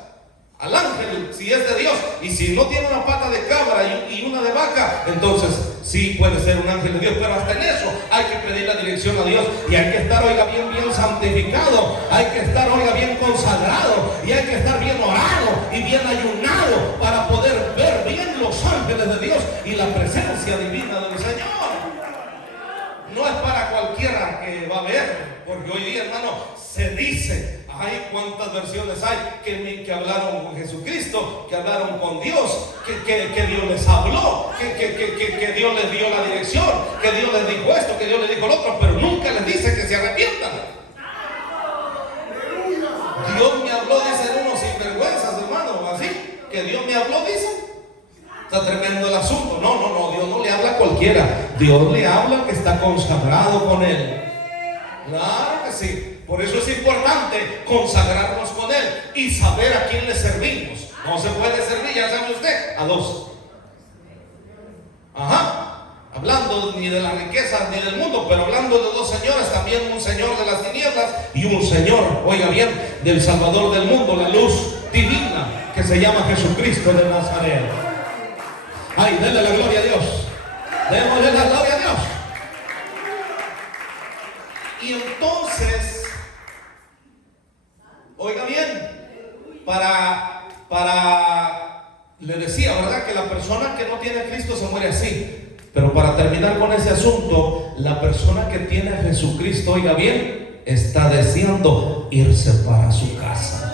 al ángel, si es de Dios. Y si no tiene una pata de cabra y una de vaca, entonces sí puede ser un ángel de Dios. Pero hasta en eso hay que pedir la dirección a Dios. Y hay que estar, oiga, bien santificado. Hay que estar, oiga, bien consagrado. Y hay que estar bien orado y bien ayunado para poder ver bien los ángeles de Dios y la presencia divina del Señor. No es para cualquiera que va a ver, porque hoy día, hermano, se dice, ay, cuántas versiones hay que hablaron con Jesucristo, que hablaron con Dios, que Dios les habló, que Dios les dio la dirección, que Dios les dijo esto, que Dios les dijo lo otro, pero nunca les dice que se arrepientan. Dios me habló, dicen unos sinvergüenzas, hermano, así, que Dios me habló, dicen. Está tremendo el asunto. No, Dios no le habla a cualquiera. Dios le habla al que está consagrado con Él. Claro que sí. Por eso es importante consagrarnos con Él y saber a quién le servimos. No se puede servir, ya sabe usted, a dos. Hablando ni de las riquezas ni del mundo, pero hablando de dos señores, también un señor de las tinieblas y un señor, oiga bien, del Salvador del mundo, la luz divina, que se llama Jesucristo de Nazaret. Ay, denle la gloria a Dios. Démosle la gloria a Dios. Y entonces, oiga bien, le decía, ¿verdad? Que la persona que no tiene a Cristo se muere así. Pero para terminar con ese asunto, la persona que tiene a Jesucristo, oiga bien, está deseando irse para su casa.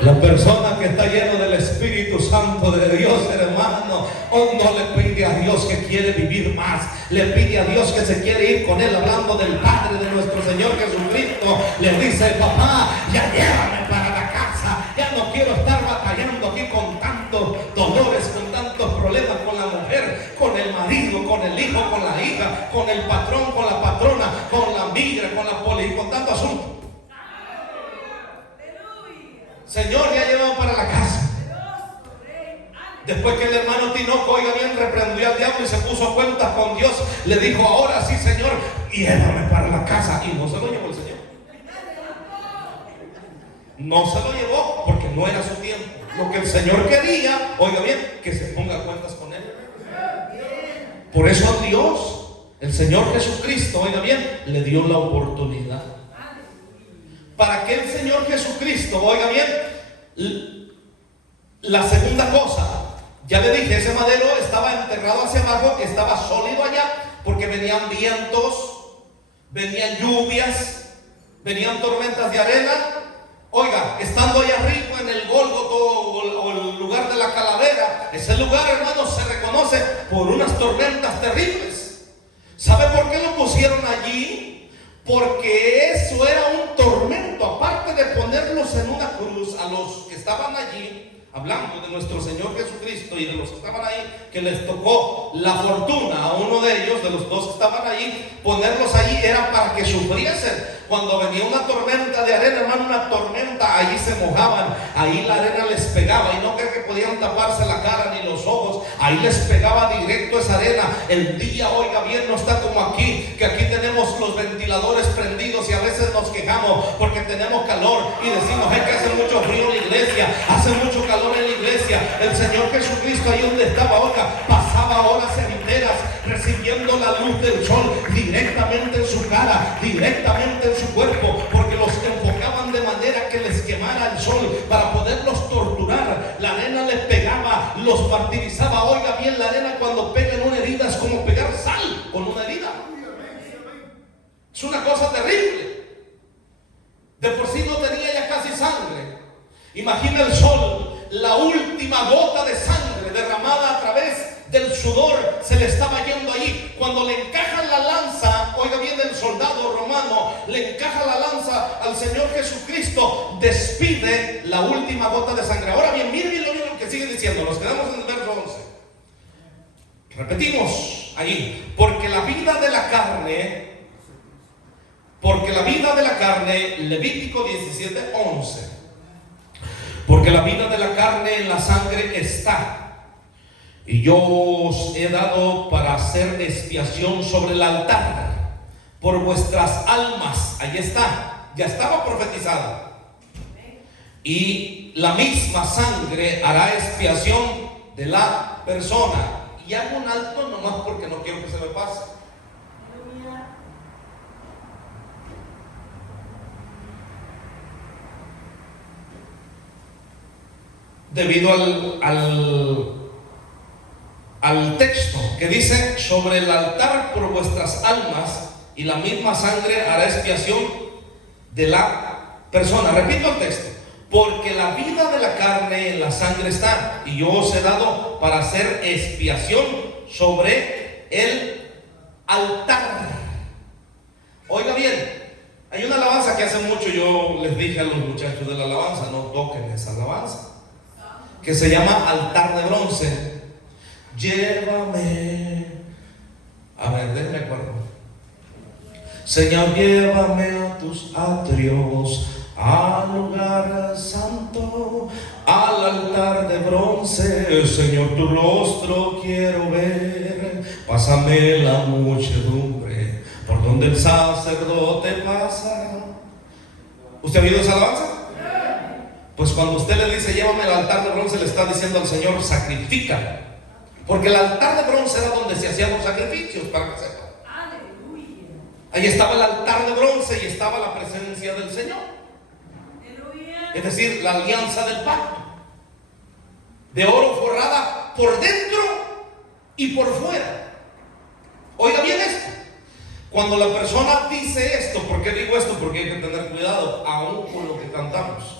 La persona que está llena del Espíritu Santo de Dios, hermano, no le pide a Dios que quiere vivir más. Le pide a Dios que se quiere ir con Él, hablando del Padre de nuestro Señor Jesucristo. Le dice: papá, ya llévame para la casa. Ya no quiero estar batallando aquí con tantos dolores, con tantos problemas con la mujer, con el marido, con el hijo, con la hija, con el patrón, con la patrona, con la migra, con la poli, con tanto asunto. Señor, ya llevamos para la casa. Después que el hermano Tinoco, oiga bien, reprendió al diablo y se puso a cuentas con Dios, le dijo: ahora sí, Señor, llévame para la casa. Y no se lo llevó el Señor. No se lo llevó porque no era su tiempo. Lo que el Señor quería, oiga bien, que se ponga a cuentas con él. Por eso a Dios, el Señor Jesucristo, oiga bien, le dio la oportunidad. Para que el Señor Jesucristo, oiga bien, la segunda cosa, ya le dije, ese madero estaba enterrado hacia abajo, estaba sólido allá, porque venían vientos, venían lluvias, venían tormentas de arena. Oiga, estando allá arriba en el Gólgota o el lugar de la calavera, ese lugar, hermanos, se reconoce por unas tormentas terribles. ¿Sabe por qué lo pusieron allí? Porque eso era un tormento. Aparte de ponerlos en una cruz a los que estaban allí, hablando de nuestro Señor Jesucristo y de los que estaban ahí, que les tocó la fortuna a uno de ellos, de los dos que estaban allí, ponerlos allí era para que sufriesen. Cuando venía una tormenta de arena, hermano, una tormenta, allí se mojaban, ahí la arena les pegaba, y no creo que podían taparse la cara ni los ojos, ahí les pegaba directo esa arena. El día, oiga bien, no está como aquí, que aquí tenemos los ventiladores prendidos y a veces nos quejamos porque tenemos calor y decimos: es que hace mucho frío en la iglesia, hace mucho calor en la iglesia. El Señor Jesucristo, ahí donde estaba, oiga, pasaba horas enteras recibiendo la luz del sol directamente en su cara, directamente en su cuerpo, porque los enfocaban de manera que les quemara el sol para poderlos torturar. La arena les pegaba, los martirizaba. Oiga bien, la arena cuando pega en una herida es como pegar sal con una herida. Es una cosa terrible. De por sí no tenía ya casi sangre. Imagina el sol, la última gota de sangre derramada a través del sudor se le estaba yendo allí. Cuando le encajan la lanza, oiga bien, el soldado romano le encaja la lanza al Señor Jesucristo, despide la última gota de sangre. Ahora bien, miren lo que sigue diciendo. Nos quedamos en el verso 11. Repetimos allí: porque la vida de la carne, Levítico 17:11. Porque la vida de la carne en la sangre está, y yo os he dado para hacer expiación sobre el altar por vuestras almas. Ahí está, ya estaba profetizada. Y la misma sangre hará expiación de la persona. Y hago un alto nomás porque no quiero que se me pase. Debido al texto que dice: sobre el altar por vuestras almas, y la misma sangre hará expiación de la persona. Repito el texto: porque la vida de la carne en la sangre está, y yo os he dado para hacer expiación sobre el altar. Oiga bien, hay una alabanza que hace mucho yo les dije a los muchachos de la alabanza: no toquen esa alabanza, que se llama Altar de Bronce. Llévame, a ver, déjenme acuerdo. Señor, llévame a tus atrios, al lugar santo, al altar de bronce. Señor, tu rostro quiero ver. Pásame la muchedumbre por donde el sacerdote pasa. ¿Usted ha oído esa alabanza? Pues cuando usted le dice: llévame al altar de bronce, le está diciendo al Señor: sacrifica. Porque el altar de bronce era donde se hacían los sacrificios, para que sepan. Ahí estaba el altar de bronce y estaba la presencia del Señor. Es decir, la alianza del pacto, de oro forrada por dentro y por fuera. Oiga bien esto. Cuando la persona dice esto, ¿por qué digo esto? Porque hay que tener cuidado, aún con lo que cantamos.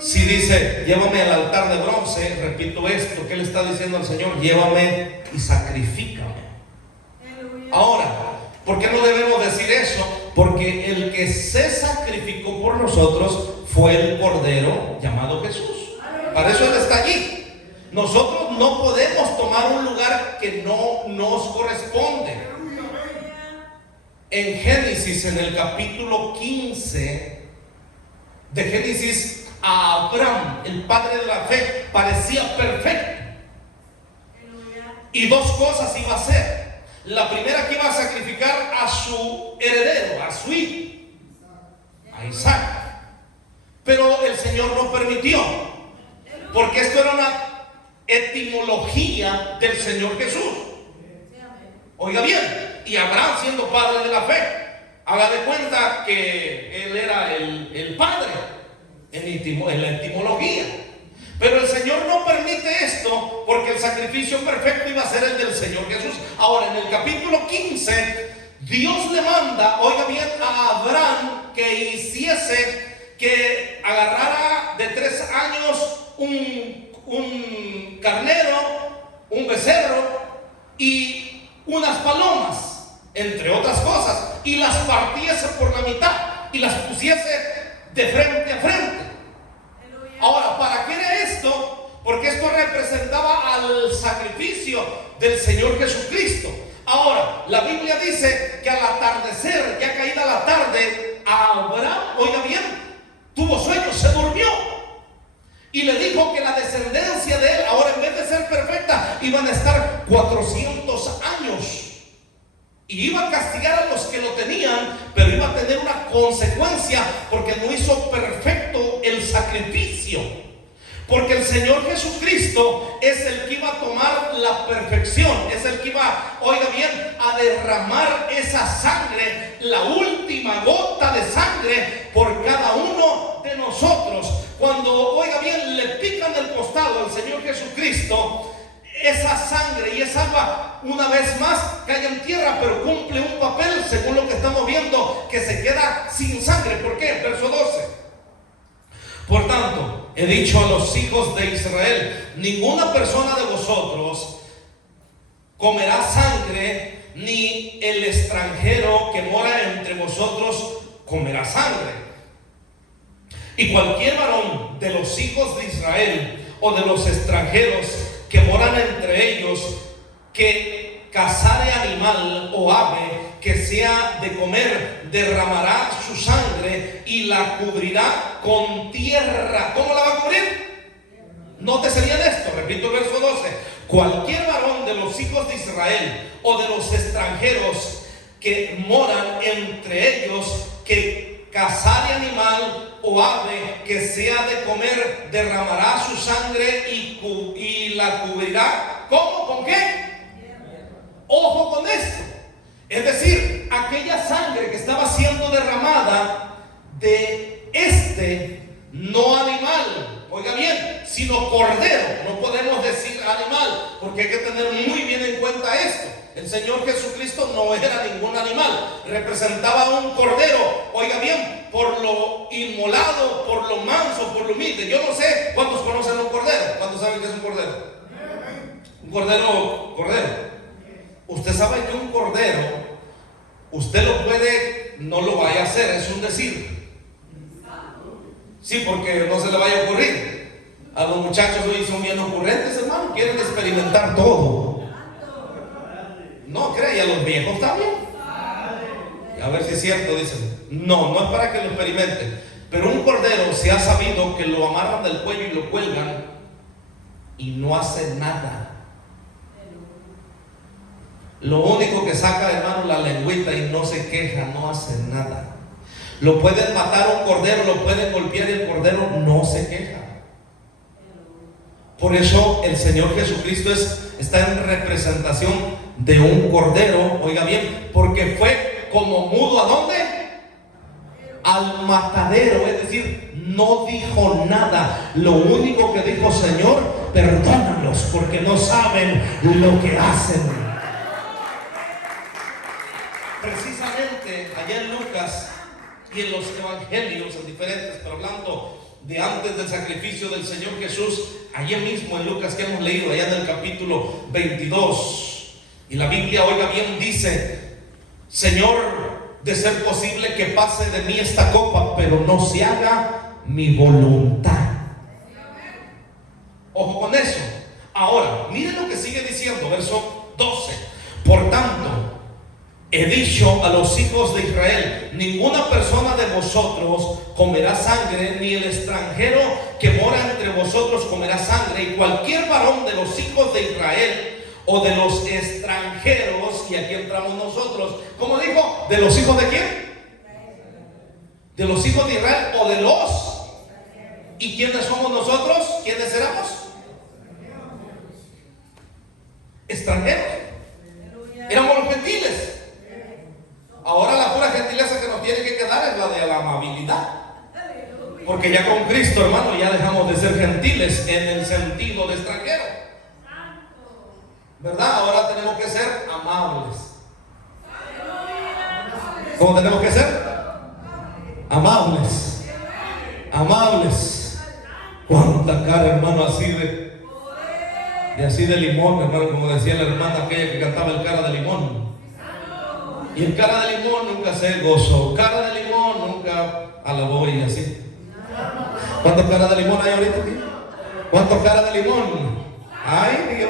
Si dice: llévame al altar de bronce, repito esto, ¿qué le está diciendo al Señor? Llévame y sacrifícame. Ahora, ¿por qué no debemos decir eso? Porque el que se sacrificó por nosotros fue el Cordero llamado Jesús. Para eso Él está allí. Nosotros no podemos tomar un lugar que no nos corresponde. En Génesis, en el capítulo 15 de Génesis, a Abraham, el padre de la fe, parecía perfecto. Y dos cosas iba a hacer. La primera, que iba a sacrificar a su heredero, a su hijo, a Isaac. Pero el Señor no permitió, porque esto era una etimología del Señor Jesús. Oiga bien, y Abraham siendo padre de la fe, haga de cuenta que él era el padre en la etimología. Pero el Señor no permite esto, porque el sacrificio perfecto iba a ser el del Señor Jesús. Ahora, en el capítulo 15, Dios le manda, oiga bien, a Abraham que hiciese, que agarrara de 3 años un carnero, un becerro y unas palomas, entre otras cosas, y las partiese por la mitad y las pusiese de frente a frente. Ahora, ¿para qué era esto? Porque esto representaba al sacrificio del Señor Jesucristo. Ahora, la Biblia dice que al atardecer, ya caída la tarde, Abraham, oiga bien, tuvo sueño, se durmió. Y le dijo que la descendencia de él, ahora en vez de ser perfecta, iban a estar 400 años. Y iba a castigar a los que lo tenían, pero iba a tener una consecuencia, porque no hizo perfecto el sacrificio. Porque el Señor Jesucristo es el que iba a tomar la perfección, es el que iba, oiga bien, a derramar esa sangre, la última gota de sangre por cada uno de nosotros. Cuando, oiga bien, le pican el costado al Señor Jesucristo, esa sangre y esa agua una vez más cae en tierra, pero cumple un papel, según lo que estamos viendo, que se queda sin sangre. ¿Por qué? Verso 12. Por tanto, he dicho a los hijos de Israel: ninguna persona de vosotros comerá sangre, ni el extranjero que mora entre vosotros comerá sangre. Y cualquier varón de los hijos de Israel o de los extranjeros que moran entre ellos, que cazare animal o ave que sea de comer, derramará su sangre y la cubrirá con tierra. ¿Cómo la va a cubrir? Nótese bien esto, repito el verso 12. Cualquier varón de los hijos de Israel o de los extranjeros que moran entre ellos, que cazare animal o ave que sea de comer, derramará su sangre y la cubrirá. ¿Cómo? ¿Con qué? Ojo con esto. Es decir, aquella sangre que estaba siendo derramada de no animal, oiga bien, sino cordero. No podemos decir animal, porque hay que tener muy bien en cuenta esto. El Señor Jesucristo no era ningún animal, representaba un cordero, oiga bien, por lo inmolado, por lo manso, por lo humilde. Yo no sé cuántos conocen un cordero. ¿Cuántos saben qué es un cordero? Un cordero. Usted sabe que un cordero, usted lo puede, no lo vaya a hacer, es un decir. Sí, porque no se le vaya a ocurrir. A los muchachos hoy son bien ocurrentes, hermano, quieren experimentar todo. No cree, y a los viejos también. A ver si es cierto, dicen. No es para que lo experimenten. Pero un cordero, se ha sabido que lo amarran del cuello y lo cuelgan y no hace nada. Lo único que saca, hermano, la lengüita y no se queja, no hace nada. Lo pueden matar a un cordero, lo pueden golpear y el cordero no se queja. Por eso el Señor Jesucristo está en representación de un cordero, oiga bien, porque fue como mudo. ¿A dónde? Al matadero, es decir, no dijo nada. Lo único que dijo: Señor, perdónalos porque no saben lo que hacen. Precisamente allá en Lucas y en los evangelios, en diferentes, pero hablando de antes del sacrificio del Señor Jesús, allá mismo en Lucas que hemos leído, allá en el capítulo 22, y la Biblia, oiga bien, dice: Señor, de ser posible que pase de mí esta copa, pero no se haga mi voluntad. Ojo con eso. Ahora, miren lo que sigue diciendo, verso 12. Por tanto, he dicho a los hijos de Israel: ninguna persona de vosotros comerá sangre, ni el extranjero que mora entre vosotros comerá sangre. Y cualquier varón de los hijos de Israel o de los extranjeros, y aquí entramos nosotros. ¿Cómo dijo? ¿De los hijos de quién? ¿De los hijos de Israel o de los? ¿Y quiénes somos nosotros? ¿Quiénes éramos? Extranjeros. Éramos los gentiles. Ahora la pura gentileza que nos tiene que quedar es la de la amabilidad. Porque ya con Cristo, hermano, ya dejamos de ser gentiles en el sentido de extranjero, ¿verdad? Ahora tenemos que ser amables. ¿Cómo tenemos que ser? Amables. Amables. Cuánta cara, hermano, así de limón, hermano, como decía la hermana aquella que cantaba el cara de limón. Y el cara de limón nunca se gozó, cara de limón nunca alabó y así. ¿Cuántos caras de limón hay ahorita aquí? ¿Cuántos caras de limón? Ay,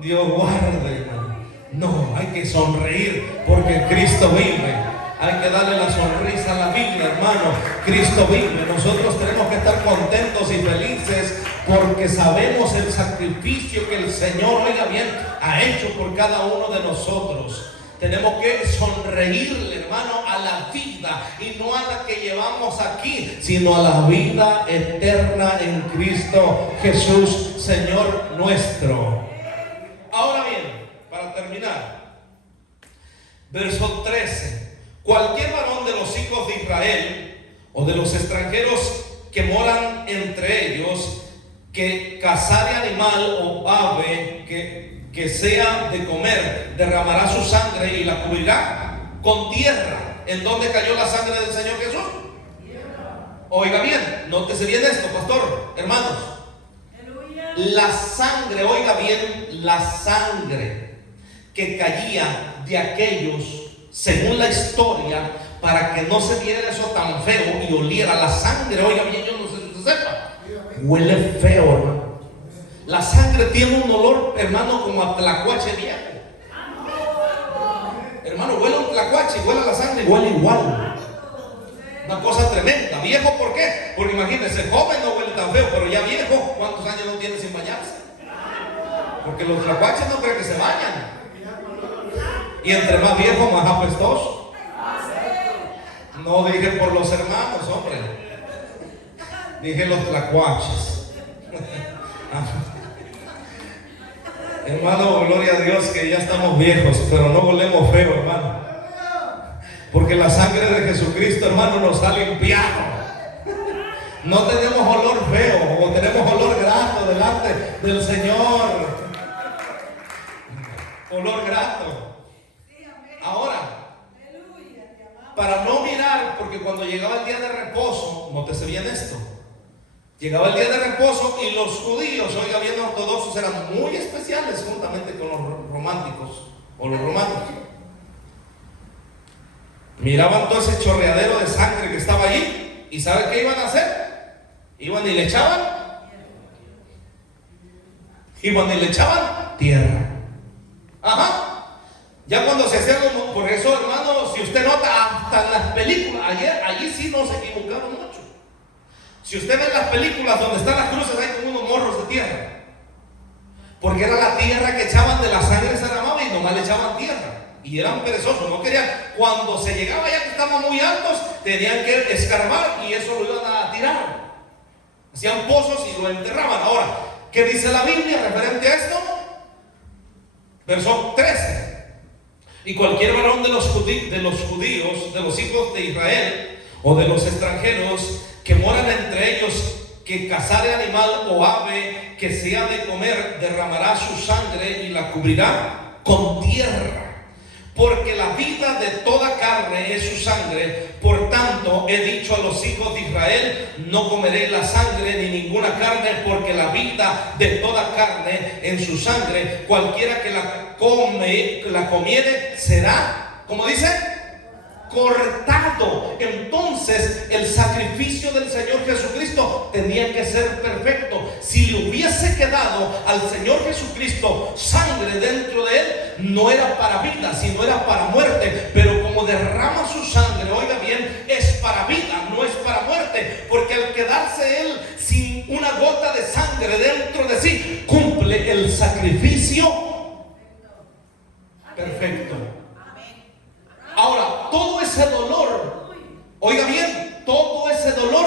Dios guarde, hermano. No, hay que sonreír porque Cristo vive. Hay que darle la sonrisa a la vida, hermano. Cristo vive. Nosotros tenemos que estar contentos y felices porque sabemos el sacrificio que el Señor, oiga bien, ha hecho por cada uno de nosotros. Tenemos que sonreírle, hermano, a la vida, y no a la que llevamos aquí, sino a la vida eterna en Cristo Jesús, Señor nuestro. Ahora bien, para terminar, verso 13. Cualquier varón de los hijos de Israel o de los extranjeros que moran entre ellos, que cazare animal o ave que sea de comer, derramará su sangre y la cubrirá con tierra. ¿En dónde cayó la sangre del Señor Jesús? Oiga bien, nótese bien esto, pastor, hermanos. La sangre, oiga bien, la sangre que caía de aquellos, según la historia, para que no se viera eso tan feo y oliera la sangre, oiga bien, yo no sé si usted sepa, huele feo, hermano. La sangre tiene un olor, hermano, como a tlacuache viejo. Hermano, huele un tlacuache y huele a la sangre y huele igual. Una cosa tremenda. Viejo, ¿por qué? Porque imagínense, joven no huele tan feo, pero ya viejo, ¿cuántos años no tiene sin bañarse? Porque los tlacuaches no creen que se bañan. Y entre más viejo, más apestoso. No dije por los hermanos, hombre. Dije los tlacuaches. Hermano, gloria a Dios que ya estamos viejos, pero no olemos feo, hermano. Porque la sangre de Jesucristo, hermano, nos ha limpiado. No tenemos olor feo, o tenemos olor grato delante del Señor. Olor grato. Ahora, para no mirar, porque cuando llegaba el día de reposo, nótese bien esto. Llegaba el día de reposo y los judíos, oiga bien, ortodoxos, eran muy especiales juntamente con los románticos o los romanos. Miraban todo ese chorreadero de sangre que estaba ahí y ¿saben qué iban a hacer? Iban y le echaban tierra. Ajá. Ya cuando se hacía como, por eso, hermano, si usted nota, hasta en las películas, allí sí no se equivocaron mucho. Si usted ve las películas donde están las cruces, hay como unos morros de tierra. Porque era la tierra que echaban de la sangre, se derramaba y nomás le echaban tierra. Y eran perezosos, no querían. Cuando se llegaba ya que estaban muy altos, tenían que escarbar y eso lo iban a tirar. Hacían pozos y lo enterraban. Ahora, ¿qué dice la Biblia referente a esto? Verso 13. Y cualquier varón de los judíos, de los hijos de Israel o de los extranjeros que moran entre ellos, que cazare animal o ave que sea de comer, derramará su sangre y la cubrirá con tierra. Porque la vida de toda carne es su sangre. Por tanto, he dicho a los hijos de Israel: no comeréis la sangre ni ninguna carne, porque la vida de toda carne en su sangre. Cualquiera que la comiere será, como dice, cortado. Entonces el sacrificio del Señor Jesucristo tenía que ser perfecto. Si le hubiese quedado al Señor Jesucristo sangre dentro de él, no era para vida, sino era para muerte. Pero como derrama su sangre, oiga bien, es para vida, no es para muerte. Porque al quedarse él sin una gota de sangre dentro de sí, cumple el sacrificio oiga bien, todo ese dolor,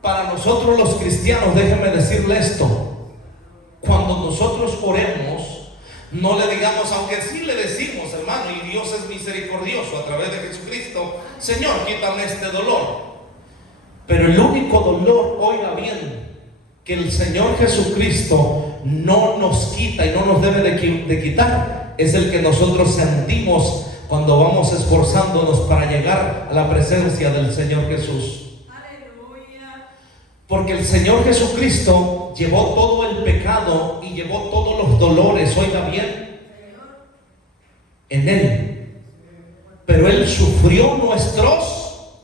para nosotros los cristianos, déjenme decirle esto, cuando nosotros oremos, no le digamos, aunque sí le decimos, hermano, y Dios es misericordioso a través de Jesucristo, Señor, quítame este dolor. Pero el único dolor, oiga bien, que el Señor Jesucristo no nos quita y no nos debe de quitar, es el que nosotros sentimos cuando vamos esforzándonos para llegar a la presencia del Señor Jesús. Porque el Señor Jesucristo llevó todo el pecado y llevó todos los dolores, oiga bien, en Él. Pero Él sufrió nuestros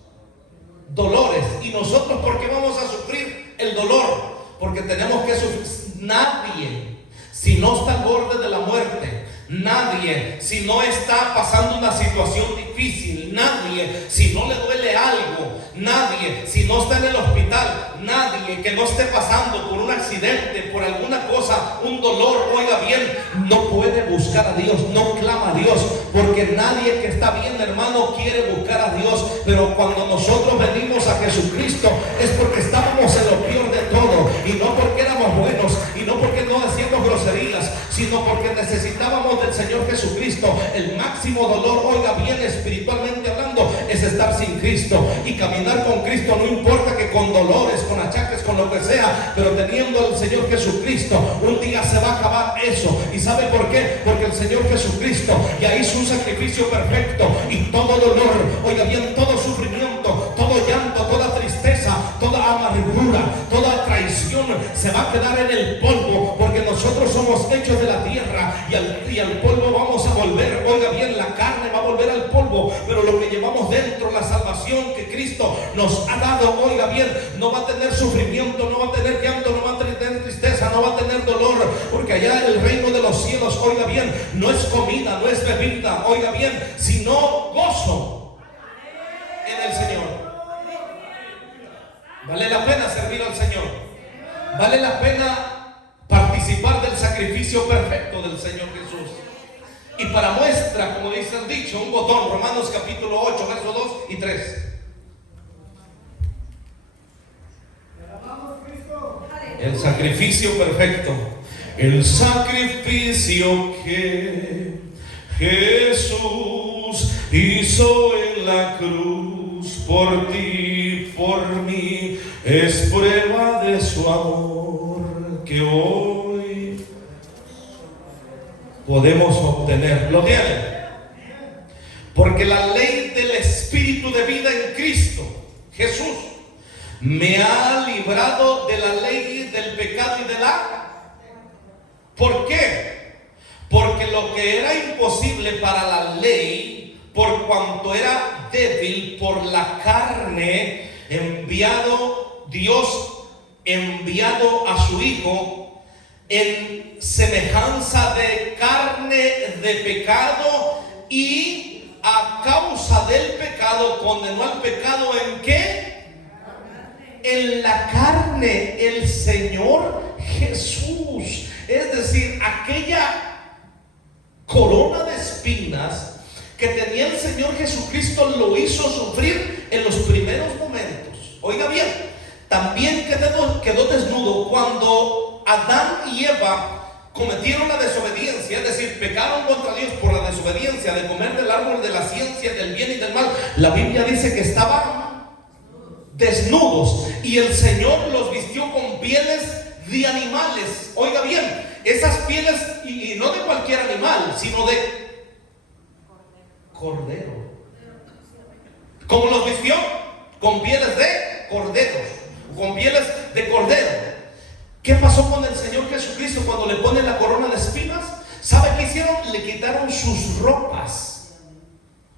dolores. ¿Y nosotros por qué vamos a sufrir el dolor? Porque tenemos que sufrir. Nadie, si no está al borde de la muerte, nadie, si no está pasando una situación difícil, nadie, si no le duele algo, nadie, si no está en el hospital, nadie que no esté pasando por un accidente, por alguna cosa, un dolor, oiga bien, no puede buscar a Dios, no clama a Dios, porque nadie que está bien, hermano, quiere buscar a Dios. Pero cuando nosotros venimos a Jesucristo es porque estábamos en lo peor de todo, y no porque éramos buenos, y no porque no hacíamos groserías, sino porque necesitábamos del Señor Jesucristo. El máximo dolor, oiga bien, espiritualmente hablando, es estar sin Cristo. Y caminar con Cristo, no importa que con dolores, con achaques, con lo que sea, pero teniendo al Señor Jesucristo, un día se va a acabar eso. ¿Y sabe por qué? Porque el Señor Jesucristo ya hizo un sacrificio perfecto, y todo dolor, oiga bien, todo sufrimiento, todo llanto, toda tristeza, toda amargura, toda traición se va a quedar en el polvo, porque nosotros somos hechos de la tierra, y al polvo vamos a volver. Oiga bien, la carne va a volver al polvo, pero lo que llevamos dentro, la salvación que Cristo nos ha dado, oiga bien, no va a tener sufrimiento, no va a tener llanto, no va a tener tristeza, no va a tener dolor, porque allá en el reino de los cielos, oiga bien, no es comida, no es bebida, oiga bien, sino gozo en el Señor. Vale la pena servir al Señor, vale la pena participar del sacrificio perfecto del Señor Jesús. Y para muestra, como dice el dicho, un botón, Romanos capítulo 8, versos 2 y 3. El sacrificio perfecto, el sacrificio que Jesús hizo en la cruz por ti, por mí, es prueba de su amor que hoy podemos obtener. ¿Lo tienen? Porque la ley del Espíritu de vida en Cristo Jesús me ha librado de la ley del pecado y de la... ¿Por qué? Porque lo que era imposible para la ley, por cuanto era débil por la carne, Dios enviado a su Hijo en semejanza de carne de pecado, y a causa del pecado condenó al pecado. ¿En qué? En la carne, el Señor Jesús. Es decir, aquella corona de espinas que tenía el Señor Jesucristo lo hizo sufrir en los primeros momentos. Oiga bien, también quedó desnudo cuando Adán y Eva cometieron la desobediencia, es decir, pecaron contra Dios por la desobediencia de comer del árbol de la ciencia del bien y del mal. La Biblia dice que estaban desnudos, y el Señor los vistió con pieles de animales. Oiga bien, esas pieles, y no de cualquier animal, sino de cordero. ¿Cómo los vistió? Con pieles de corderos, con pieles de cordero. ¿Qué pasó con el Señor Jesucristo cuando le ponen la corona de espinas? ¿Sabe qué hicieron? Le quitaron sus ropas.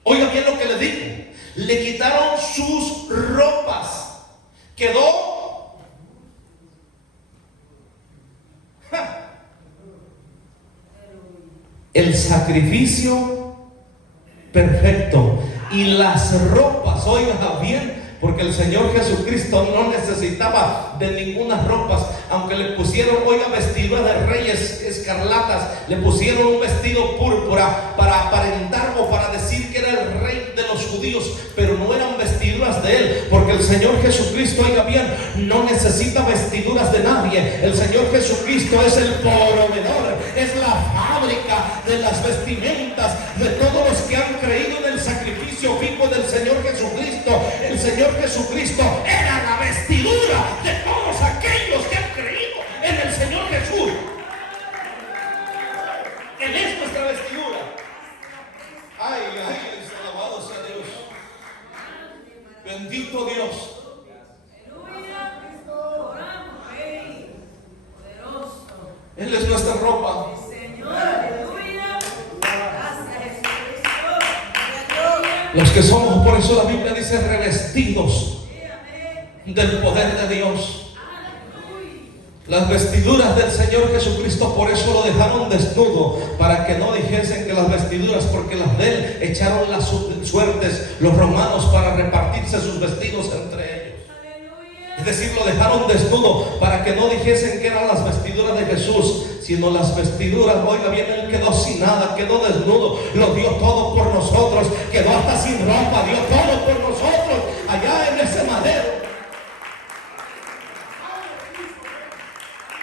Oiga bien lo que le digo. Le quitaron sus ropas. Quedó el sacrificio perfecto. Y las ropas, oiga bien, porque el Señor Jesucristo no necesitaba de ninguna ropas, aunque le pusieron, oiga, vestidura de reyes escarlatas, le pusieron un vestido púrpura para aparentar o para decir que era el rey de los judíos, pero no era un vestido de Él, porque el Señor Jesucristo, oiga bien, no necesita vestiduras de nadie. El Señor Jesucristo es el proveedor, es la fábrica de las vestimentas de todos los que han creído en el sacrificio vivo del Señor Jesucristo. El Señor Jesucristo era la vestidura de todos aquellos que han creído en el Señor Jesús. Él es nuestra vestidura. Ay, alabado sea Dios. Bendito Dios. Él es nuestra ropa. Los que somos, por eso la Biblia dice, revestidos del poder de Dios. Las vestiduras del Señor Jesucristo, por eso lo dejaron desnudo, para que no dijesen que las vestiduras, porque las de Él echaron las suertes los romanos para repartirse sus vestidos entre ellos. Es decir, lo dejaron desnudo para que no dijesen que eran las vestiduras de Jesús, sino las vestiduras, oiga bien, Él quedó sin nada, quedó desnudo, lo dio todo por nosotros, quedó hasta sin ropa, dio todo por nosotros, allá en ese madero.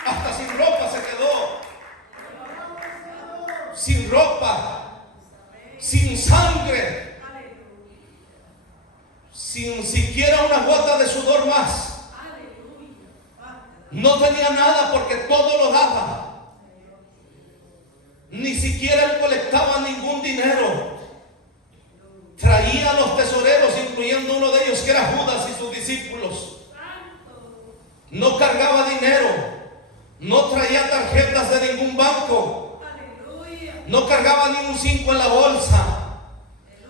Hasta sin ropa se quedó, sin ropa, sin sangre, sin siquiera una gota de sudor más. No tenía nada porque todo lo daba. Ni siquiera él colectaba ningún dinero. Traía a los tesoreros, incluyendo uno de ellos que era Judas y sus discípulos. No cargaba dinero. No traía tarjetas de ningún banco. No cargaba ni un 5 en la bolsa.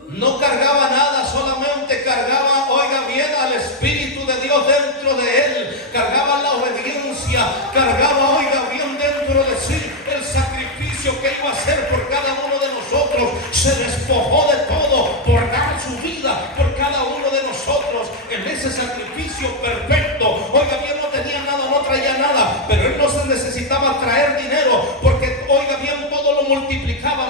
No cargaba nada, solamente cargaba, oiga bien, al Espíritu de Dios dentro de él. Cargaba la obediencia, cargaba, oiga bien, dentro de sí el sacrificio que iba a hacer por cada uno de nosotros. Se despojó de todo por dar su vida por cada uno de nosotros en ese sacrificio perfecto. Oiga bien, no tenía nada, no traía nada, pero él no se necesitaba traer dinero, porque oiga bien, todo lo multiplicaba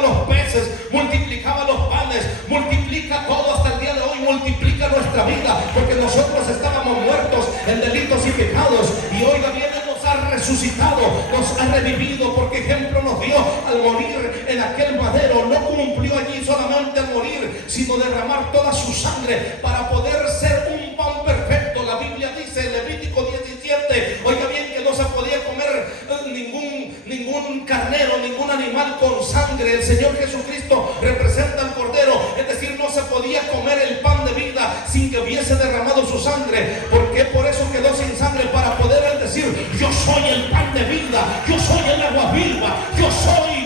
los peces, multiplicaba los panes, multiplica todo hasta el día de hoy, multiplica nuestra vida, porque nosotros estábamos muertos en delitos y pecados, y oiga bien, Él nos ha resucitado, nos ha revivido, porque ejemplo nos dio al morir en aquel madero. No cumplió allí solamente al morir, sino derramar toda su sangre para poder ser un pan perfecto. La Biblia dice en Levítico 17, oiga bien, que no se podía comer ningún carnero, ningún animal con sangre. El Señor Jesucristo representa al Cordero, es decir, no se podía comer el pan de vida sin que hubiese derramado su sangre, porque por eso quedó sin sangre, para poder él decir: yo soy el pan de vida, yo soy el agua viva, yo soy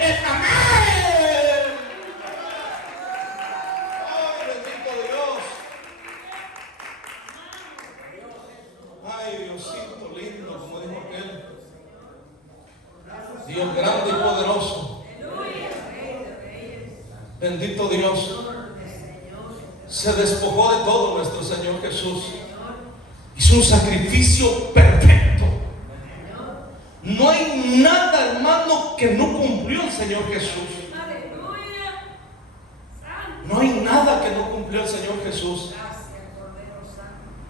el amén. Ay, bendito Dios. Ay, Diosito lindo, como dijo aquel. Dios grande y poderoso. Bendito Dios. Se despojó de todo nuestro Señor Jesús. Hizo un sacrificio perfecto. No hay nada, hermano, que no cumplió el Señor Jesús. No hay nada que no cumplió el Señor Jesús.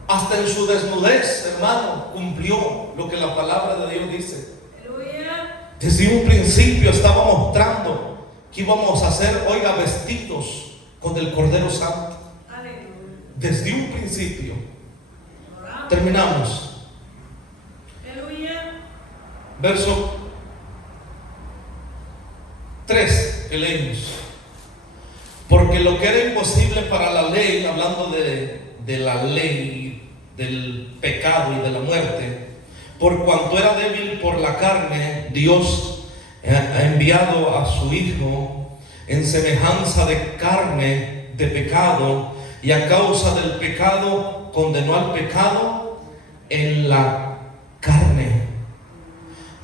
Hasta en su desnudez, hermano, cumplió lo que la palabra de Dios dice. Desde un principio estaba mostrando que íbamos a ser, oiga, vestidos con el Cordero Santo. Desde un principio. Terminamos. Verso 3 que leímos. Porque lo que era imposible para la ley, hablando de la ley, del pecado y de la muerte, por cuanto era débil por la carne, Dios ha enviado a su Hijo en semejanza de carne de pecado, y a causa del pecado condenó al pecado en la carne,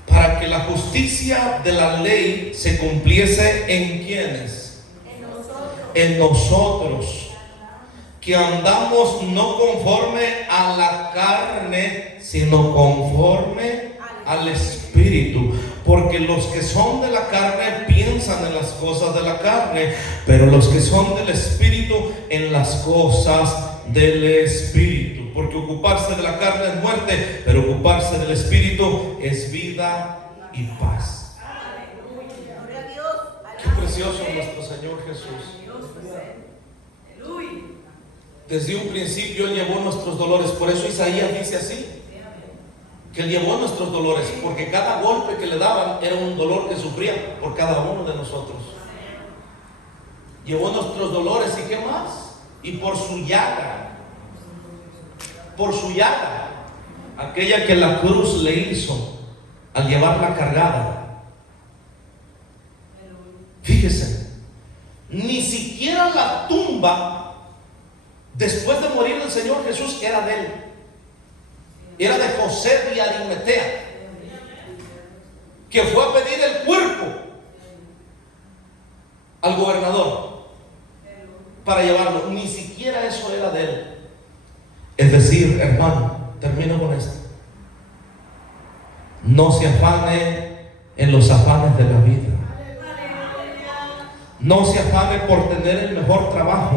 para que la justicia de la ley se cumpliese en ¿quiénes? En nosotros, que andamos no conforme a la carne, sino conforme al Espíritu, porque los que son de la carne piensan en las cosas de la carne, pero los que son del Espíritu en las cosas del Espíritu, porque ocuparse de la carne es muerte, pero ocuparse del Espíritu es vida y paz. Gloria a Dios. Qué precioso nuestro Señor Jesús. Desde un principio Él llevó nuestros dolores. Por eso Isaías dice así, que Él llevó nuestros dolores, porque cada golpe que le daban era un dolor que sufría por cada uno de nosotros. Llevó nuestros dolores, ¿y qué más? Y por su llaga, aquella que la cruz le hizo al llevarla cargada. Fíjese, ni siquiera la tumba después de morir el Señor Jesús era de él, era de José de Arimatea, que fue a pedir el cuerpo al gobernador para llevarlo. Ni siquiera eso era de él. Es decir, hermano, termino con esto: no se afane en los afanes de la vida. No se afane por tener el mejor trabajo,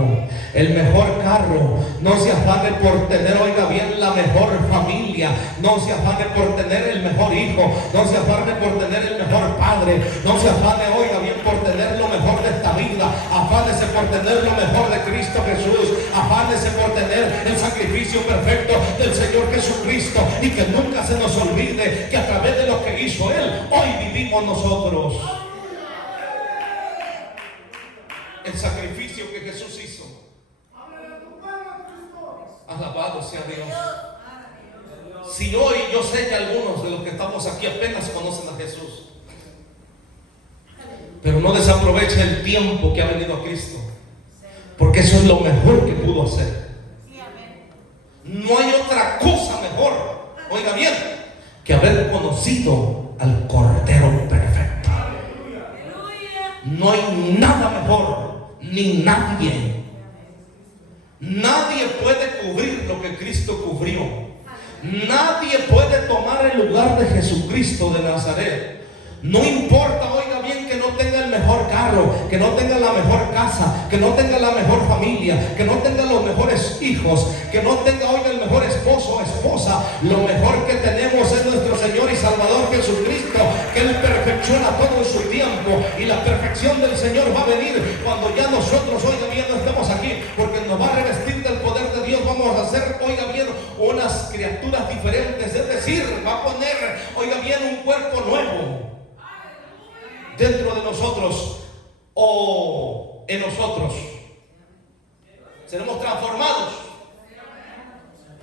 el mejor carro. No se afane por tener, oiga bien, la mejor familia. No se afane por tener el mejor hijo. No se afane por tener el mejor padre. No se afane, oiga bien, por tener lo mejor de esta vida. Afánese por tener lo mejor de Cristo Jesús. Afánese por tener el sacrificio perfecto del Señor Jesucristo. Y que nunca se nos olvide que a través de lo que hizo Él, hoy vivimos nosotros. El sacrificio que Jesús hizo. Alabado sea Dios. Si hoy yo sé que algunos de los que estamos aquí apenas conocen a Jesús, pero no desaprovecha el tiempo que ha venido a Cristo, porque eso es lo mejor que pudo hacer. No hay otra cosa mejor, oiga bien, que haber conocido al Cordero perfecto. No hay nada mejor, ni nadie. Nadie puede cubrir lo que Cristo cubrió. Nadie puede tomar el lugar de Jesucristo de Nazaret. No importa, oiga bien, que no tenga el mejor carro, que no tenga la mejor casa, que no tenga la mejor familia, que no tenga los mejores hijos, que no tenga, oiga, el mejor esposo o esposa. Lo mejor que tenemos es nuestro Señor y Salvador Jesucristo, que Él perfecciona todo en su tiempo. Y la perfección del Señor va a venir cuando ya nosotros, oiga bien, no estemos aquí, porque nos va a revestir del poder de Dios. Vamos a hacer, oiga bien, unas criaturas diferentes, es decir, va a poner, oiga bien, un cuerpo nuevo dentro de nosotros o en nosotros. Seremos transformados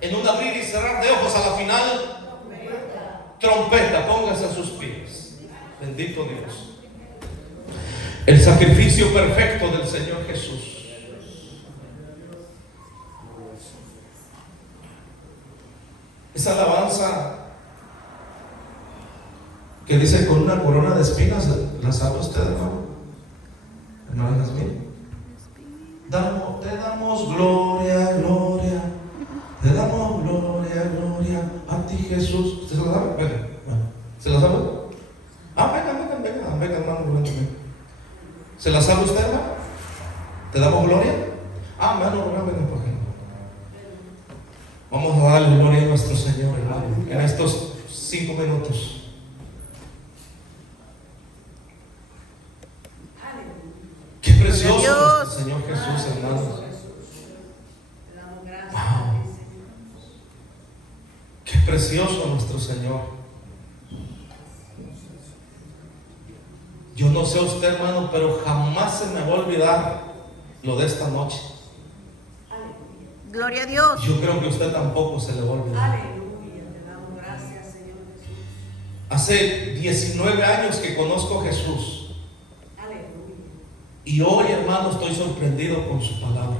en un abrir y cerrar de ojos. A la final, trompeta, póngase a sus pies. Bendito Dios. El sacrificio perfecto del Señor Jesús. Esa alabanza que dice: con una corona de espinas, ¿la sabe usted, hermano? Hermano Jasmine. Te damos gloria, gloria. Te damos gloria, gloria a ti, Jesús. ¿Usted se la sabe? Venga, ¿se la sabe? Venga, hermano. ¿Se la sabe usted, hermano? ¿Te damos gloria? Hermano, venga, por ejemplo. Vamos a darle gloria a nuestro Señor, hermano, en estos 5 minutos. Qué precioso nuestro Señor Jesús, hermanos. Wow. Qué precioso nuestro Señor. Yo no sé usted, hermano, pero jamás se me va a olvidar lo de esta noche. Gloria a Dios. Yo creo que usted tampoco se le va a olvidar. Aleluya, te damos gracias, Señor Jesús. Hace 19 años que conozco a Jesús. Aleluya. Y hoy, hermano, estoy sorprendido con su palabra.